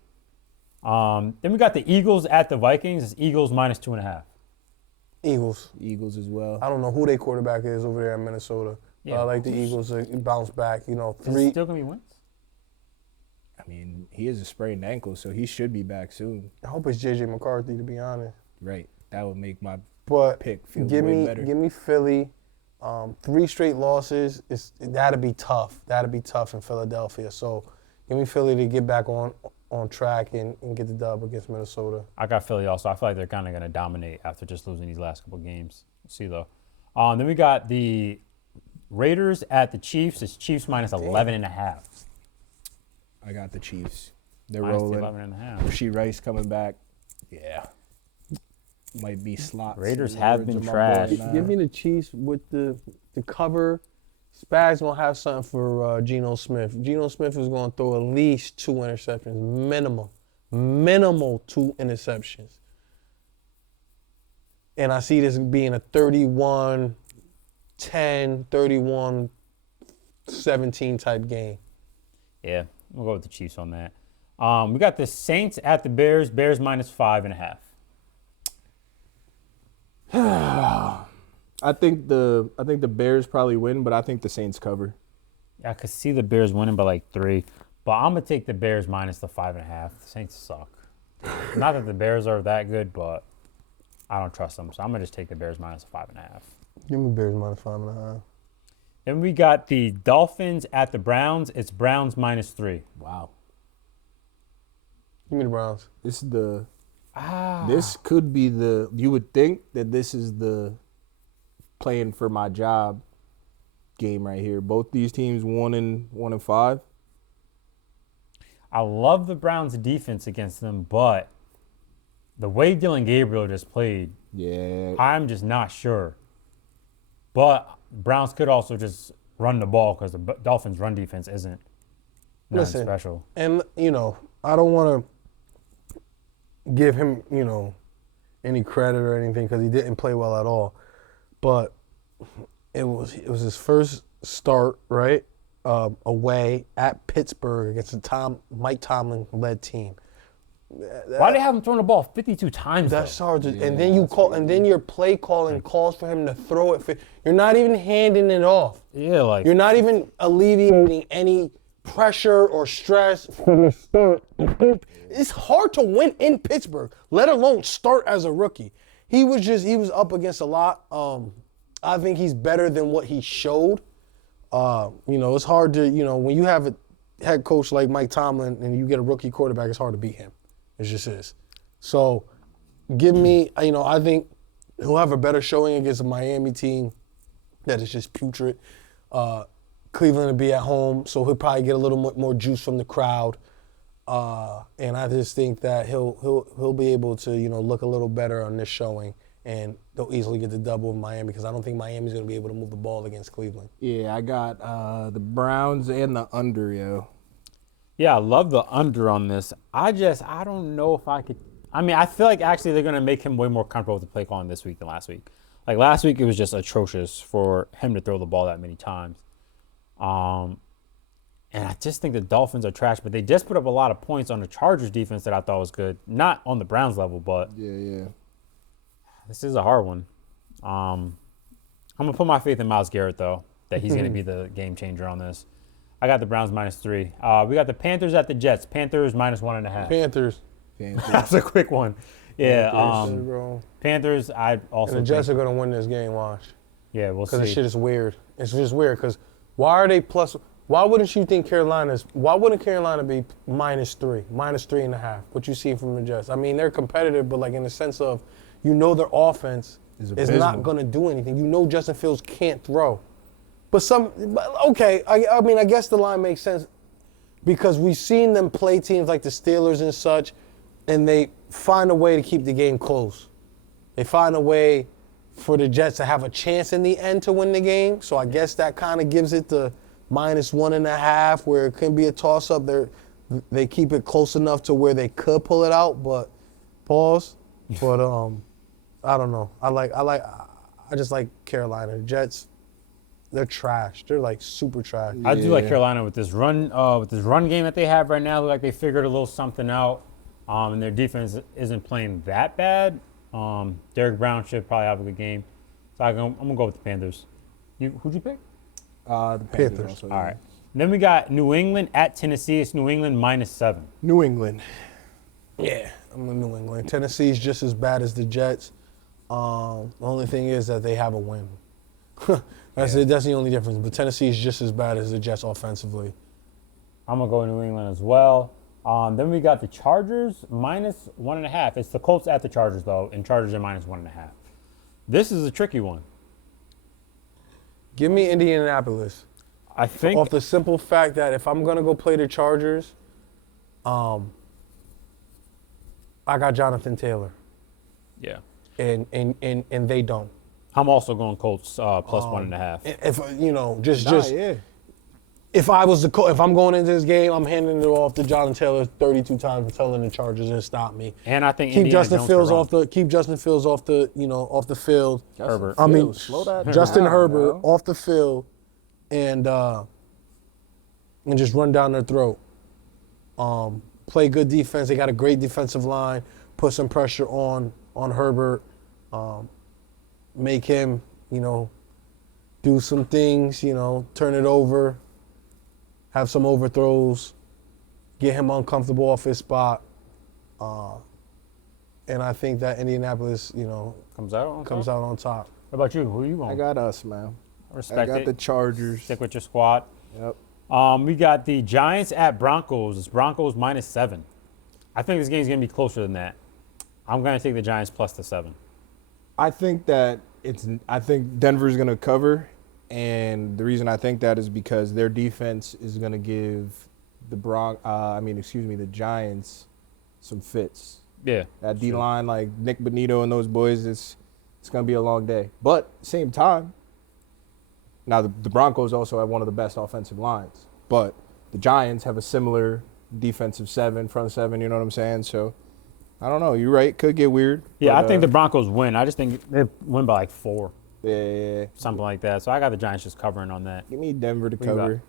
Then we got the Eagles at the Vikings. It's Eagles -2.5. Eagles. Eagles as well. I don't know who their quarterback is over there in Minnesota. Yeah, I like the Eagles to bounce back. Is it 3. still going to be wins? I mean, he has a sprained ankle, so he should be back soon. I hope it's JJ McCarthy to be honest. Right. That would make my But pick feel give way me better. give me Philly 3 straight losses, that'd be tough. That'd be tough in Philadelphia. So give me Philly to get back on track and get the dub against Minnesota. I got Philly also. I feel like they're kind of going to dominate after just losing these last couple games. We'll see, though. Then we got the Raiders at the Chiefs. It's Chiefs minus 11.5. I got the Chiefs. They're Minus rolling. 11.5. Rasheed Rice coming back. Yeah. Might be slots. Raiders in the have words been of my trash. boy, man. Give me the Chiefs with the cover. Spags gonna have something for Geno Smith. Geno Smith is gonna throw at least 2 interceptions, minimal 2 interceptions. And I see this being a 31-10, 31-17 type game. Yeah, we'll go with the Chiefs on that. We got the Saints at the Bears. Bears minus 5.5. I think the Bears probably win, but I think the Saints cover. I could see the Bears winning by like 3, but I'm gonna take the Bears minus the 5.5. The Saints suck. Not that the Bears are that good, but I don't trust them, so I'm gonna just take the Bears minus the 5.5. Give me Bears minus 5.5. Then we got the Dolphins at the Browns. It's Browns minus 3. Wow. Give me the Browns. This is This could be you would think that this is the playing for my job game right here. Both these teams 1-5. I love the Browns' defense against them, but the way Dylan Gabriel just played, Yeah. I'm just not sure. But Browns could also just run the ball because the Dolphins' run defense isn't nothing Listen, special. And, I don't want to give him, any credit or anything because he didn't play well at all. But it was his first start, right, away at Pittsburgh against a Mike Tomlin-led team. Why they have him throwing the ball 52 times? That's though? hard to, and then then your play calling calls for him to throw it. You're not even handing it off. Yeah, like You're not even alleviating any pressure or stress from the start. It's hard to win in Pittsburgh, let alone start as a rookie. He was up against a lot. I think he's better than what he showed. It's hard to, when you have a head coach like Mike Tomlin and you get a rookie quarterback, it's hard to beat him. It just is. So give me, I think he'll have a better showing against a Miami team that is just putrid. Cleveland will be at home, so he'll probably get a little more juice from the crowd. And I just think that he'll be able to, look a little better on this showing, and they'll easily get the double in Miami because I don't think Miami's going to be able to move the ball against Cleveland. Yeah, I got the Browns and the under, yo. Yeah, I love the under on this. I don't know if I could. I mean, I feel like actually they're going to make him way more comfortable with the play calling this week than last week. Like last week, it was just atrocious for him to throw the ball that many times. And I just think the Dolphins are trash, but they just put up a lot of points on the Chargers defense that I thought was good. Not on the Browns level, but Yeah. this is a hard one. I'm going to put my faith in Myles Garrett, though, that he's going to be the game changer on this. I got the Browns minus 3. We got the Panthers at the Jets. Panthers minus 1.5. Panthers. That's a quick one. Yeah, Bro. Panthers, I also And the Jets think, are going to win this game, watch. yeah, we'll Because the see. shit is weird. It's just weird because why wouldn't you think why wouldn't Carolina be minus 3, minus 3.5? What you see from the Jets? I mean, they're competitive, but like in the sense of, their offense is not going to do anything. Justin Fields can't throw. I guess the line makes sense because we've seen them play teams like the Steelers and such, and they find a way to keep the game close. They find a way for the Jets to have a chance in the end to win the game. So I guess that kind of gives it the minus 1.5 where it can be a toss-up. They keep it close enough to where they could pull it out, but pause. But I don't know. I just like Carolina. The Jets, they're trash. They're like super trash. I do like Carolina with this run game that they have right now. Look like they figured a little something out, and their defense isn't playing that bad. Derek Brown should probably have a good game. So I'm gonna go with the Panthers. Who'd you pick? The Panthers. Also, All right. Then we got New England at Tennessee. It's New England minus 7. New England. Yeah, I'm with New England. Tennessee's just as bad as the Jets. The only thing is that they have a win. That's the only difference. But Tennessee is just as bad as the Jets offensively. I'm going to go New England as well. Then we got the Chargers minus 1.5. It's the Colts at the Chargers, though, and Chargers are minus 1.5. This is a tricky one. Give me Indianapolis. I think Off the simple fact that if I'm going to go play the Chargers, I got Jonathan Taylor. yeah. And they don't. I'm also going Colts plus 1.5. If just yeah. if I'm going into this game, I'm handing it off to Jonathan Taylor 32 times for telling the Chargers to stop me. And I think Keep Indiana Justin Jones Fields to run. off the field. Herbert. I mean, slow that Justin down, Herbert bro. off the field, and just run down their throat. Play good defense. They got a great defensive line. Put some pressure on Herbert. Make him, do some things. Turn it over. Have some overthrows. Get him uncomfortable off his spot. And I think that Indianapolis, Comes out on top. What about you? Who are you going? I got us, man. Respect I got it. the Chargers. Stick with your squad. Yep. We got the Giants at Broncos. It's Broncos minus 7. I think this game's going to be closer than that. I'm going to take the Giants plus the 7. I think Denver's going to cover, and the reason I think that is because their defense is going to give the Giants some fits. Yeah. That D-line, like Nick Bonito and those boys, it's going to be a long day. But same time, now the Broncos also have one of the best offensive lines, but the Giants have a similar defensive front seven, you know what I'm saying? So, I don't know. You're right. Could get weird. Yeah, but, I think the Broncos win. I just think they win by like 4, yeah. something like that. So I got the Giants just covering on that. Give me Denver to you got? cover.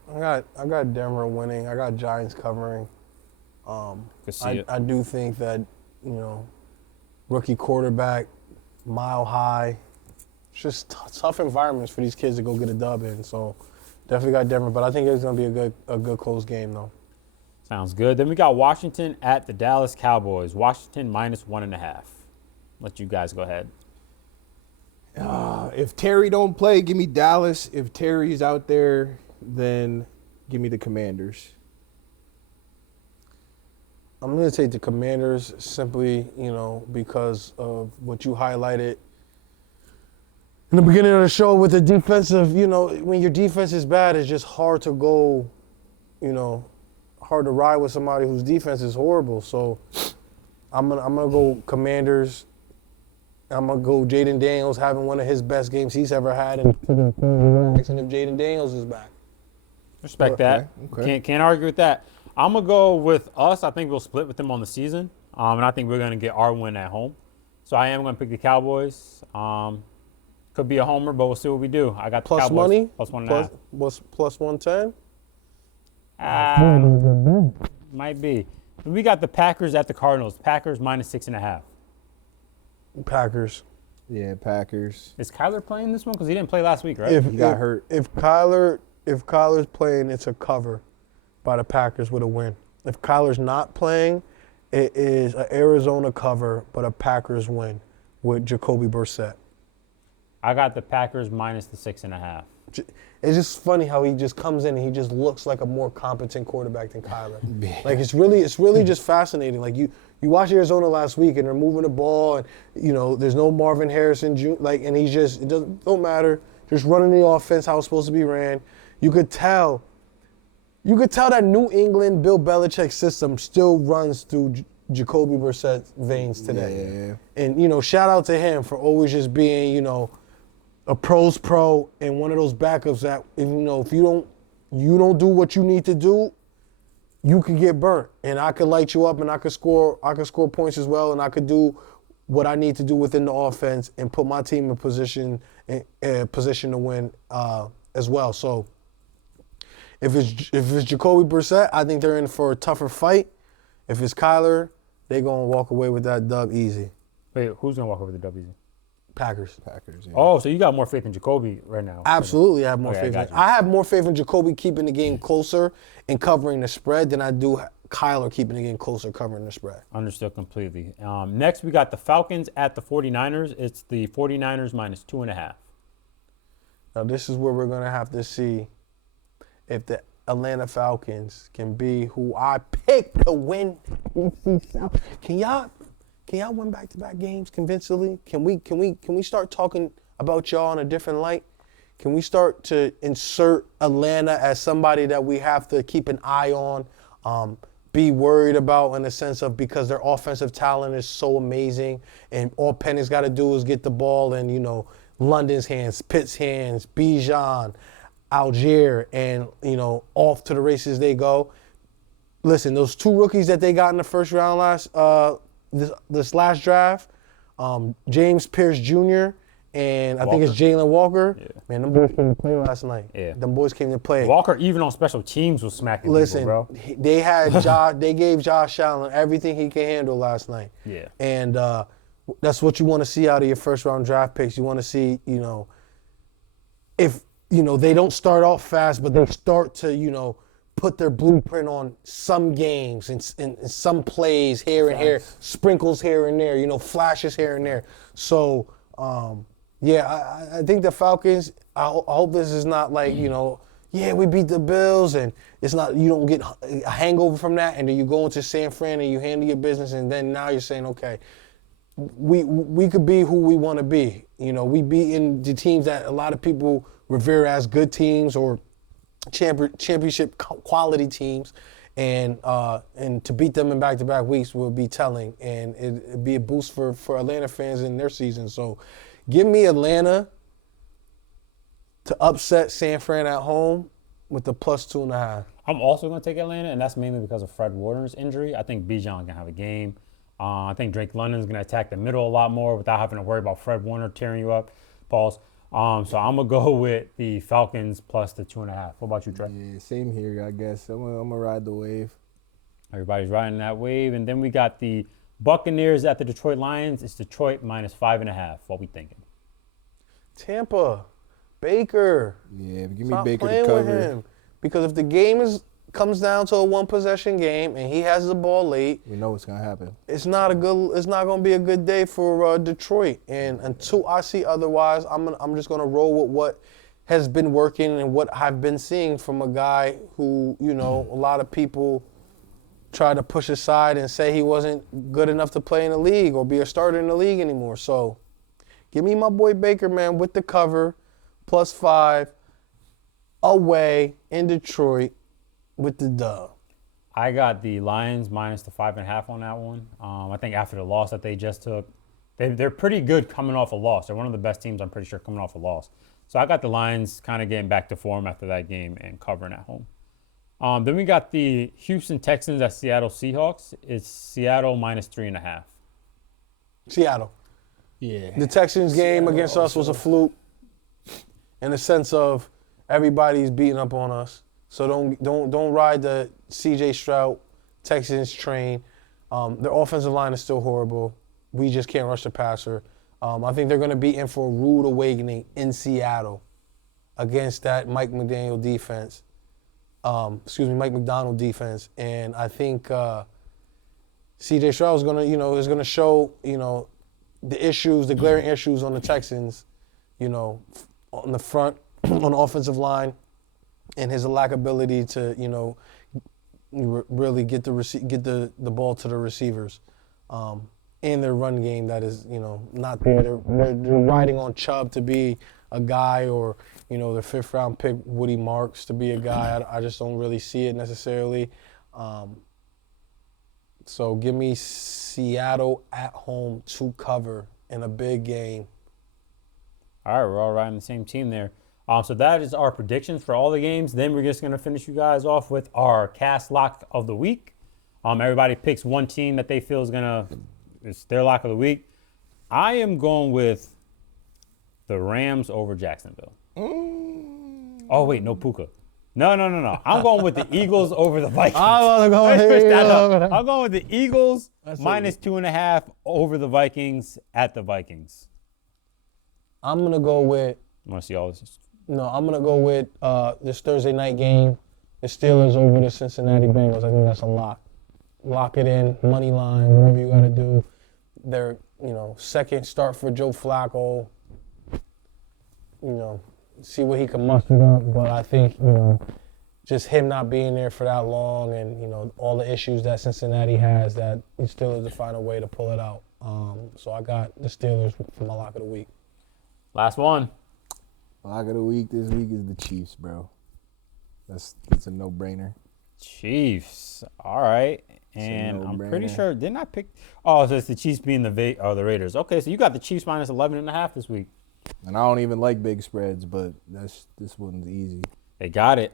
I got Denver winning. I got Giants covering. Could see it. I do think that, rookie quarterback, mile high. It's just tough environments for these kids to go get a dub in. So definitely got Denver, but I think it's going to be a good close game though. Sounds good. Then we got Washington at the Dallas Cowboys. Washington minus 1.5. Let you guys go ahead. If Terry don't play, give me Dallas. If Terry's out there, then give me the Commanders. I'm going to take the Commanders simply, because of what you highlighted in the beginning of the show with the defensive, when your defense is bad, it's just hard to go, hard to ride with somebody whose defense is horrible. So I'm gonna go Commanders. I'm gonna go Jaden Daniels having one of his best games he's ever had, and if Jaden Daniels is back. Respect that. Okay. Can't argue with that. I'm gonna go with us. I think we'll split with them on the season, and I think we're gonna get our win at home. So I am gonna pick the Cowboys. Could be a homer, but we'll see what we do. I got the Plus Cowboys money? plus 1.5. Plus 110? Might be. Then we got the Packers at the Cardinals. Packers minus 6.5. Packers. Yeah, Packers. Is Kyler playing this one? Because he didn't play last week, right? He got hurt. If Kyler's playing, it's a cover by the Packers with a win. If Kyler's not playing, it is an Arizona cover, but a Packers win with Jacoby Brissett. I got the Packers minus the 6.5. It's just funny how he just comes in and he just looks like a more competent quarterback than Kyler. Like it's really just fascinating. Like you watch Arizona last week and they're moving the ball and there's no Marvin Harrison Jr. And he's just don't matter, just running the offense how it's supposed to be ran. You could tell that New England Bill Belichick system still runs through Jacoby Brissett's veins today. Yeah. And shout out to him for always just being a pro's pro and one of those backups that if you don't do what you need to do, you could get burnt. And I could light you up and I could score points as well, and I could do what I need to do within the offense and put my team in position to win as well. So if it's Jacoby Brissett, I think they're in for a tougher fight. If it's Kyler, they're gonna walk away with that dub easy. Wait, who's going to walk over the W? Packers. Yeah. Oh, so you got more faith in Jacoby right now. Absolutely, I have more Okay, I faith. got you. I have more faith in Jacoby keeping the game closer and covering the spread than I do Kyler keeping the game closer, covering the spread. Understood completely. Next, we got the Falcons at the 49ers. It's the 49ers minus 2.5. Now this is where we're gonna have to see if the Atlanta Falcons can be who I picked to win. Can y'all win back-to-back games convincingly? Can we start talking about y'all in a different light? Can we start to insert Atlanta as somebody that we have to keep an eye on, be worried about in the sense of because their offensive talent is so amazing, and all Penny's got to do is get the ball in, you know, London's hands, Pitt's hands, Bijan, Algier, and, you know, off to the races they go. Listen, those two rookies that they got in the first round this last draft, James Pierce Jr. and I think it's Jalen Walker. Yeah. Man, them boys came to play last night. Yeah. Them boys came to play. Walker, even on special teams, was smacking Listen, people, bro. they had they gave Josh Allen everything he can handle last night. Yeah. And that's what you want to see out of your first round draft picks. You want to see, you know, if, you know, they don't start off fast, but they start to, you know, put their blueprint on some games and some plays here and here, sprinkles here and there, you know, flashes here and there. So, yeah, I think the Falcons, I hope this is not like, you know, yeah, we beat the Bills and it's not, you don't get a hangover from that, and then you go into San Fran and you handle your business, and then now you're saying, okay, we could be who we want to be. You know, we beating the teams that a lot of people revere as good teams or championship quality teams, and to beat them in back-to-back weeks will be telling, and it'd be a boost for Atlanta fans in their season. So give me Atlanta to upset San Fran at home with the +2.5. I'm also going to take Atlanta, and that's mainly because of Fred Warner's injury. I think Bijan can have a game. I think Drake London's going to attack the middle a lot more without having to worry about Fred Warner tearing you up. Pause. So I'm going to go with the Falcons plus the 2.5. What about you, Trey? Yeah, same here, I guess. I'm gonna ride the wave. Everybody's riding that wave. And then we got the Buccaneers at the Detroit Lions. It's Detroit minus 5.5. What we thinking? Tampa, Baker. Yeah, give me Stop Baker playing to with cover. him. Because if the game comes down to a one-possession game and he has the ball late, We know what's gonna happen. it's not going to be a good day for Detroit. And until I see otherwise, I'm just going to roll with what has been working and what I've been seeing from a guy who, you know, a lot of people try to push aside and say he wasn't good enough to play in the league or be a starter in the league anymore. So give me my boy Baker, man, with the cover, +5, away in Detroit with the dub. I got the Lions minus the 5.5 on that one. I think after the loss that they just took, they're pretty good coming off a loss. They're one of the best teams, I'm pretty sure, coming off a loss. So I got the Lions kind of getting back to form after that game and covering at home. Then we got the Houston Texans at Seattle Seahawks. It's Seattle minus 3.5. Seattle. Yeah. The Texans game against us was a fluke in the sense of everybody's beating up on us. So don't ride the C.J. Stroud Texans train. Their offensive line is still horrible. We just can't rush the passer. I think they're going to be in for a rude awakening in Seattle against that Mike McDaniel defense. Mike McDonald defense. And I think C.J. Stroud is going to show, you know, the glaring issues on the Texans, you know, on the front, on the offensive line, and his lack ability to, you know, really get the ball to the receivers, and their run game that is, you know, not there. They're riding on Chubb to be a guy, or, you know, their 5th round pick Woody Marks to be a guy. I just don't really see it necessarily. So give me Seattle at home to cover in a big game. All right, we're all riding the same team there. So that is our predictions for all the games. Then we're just going to finish you guys off with our cast lock of the week. Everybody picks one team that they feel is it's their lock of the week. I am going with the Rams over Jacksonville. Oh, wait, no Puka. No. I'm going with the Eagles over the Vikings. I'm going with the Eagles minus 2.5 over the Vikings at the Vikings. I'm going to go with I want to see all this. No, I'm going to go with this Thursday night game, the Steelers over the Cincinnati Bengals. I think that's a lock. Lock it in, money line, whatever you got to do. Their, you know, second start for Joe Flacco. You know, see what he can muster up. But I think, just him not being there for that long and, all the issues that Cincinnati has, that the Steelers will find a way to pull it out. So I got the Steelers for my lock of the week. Last one. Lock of the week this week is the Chiefs, bro. It's a no-brainer. Chiefs. All right. And I'm pretty sure, didn't I pick? Oh, so it's the Chiefs being the Raiders. Okay, so you got the Chiefs minus 11.5 this week. And I don't even like big spreads, but this one's easy. They got it.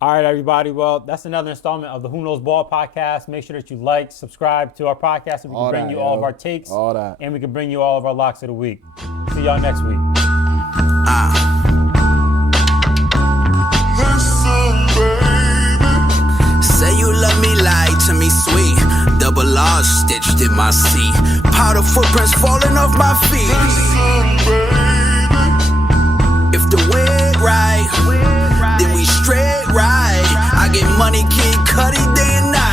All right, everybody. Well, that's another installment of the Who Knows Ball podcast. Make sure that you like, subscribe to our podcast, so we can bring you all of our takes. All that. And we can bring you all of our locks of the week. See y'all next week. Say you love me, lie to me, sweet. Double R stitched in my seat. Powder footprints falling off my feet. If the way right, then we straight right. I get money, Kid Cudi day and night.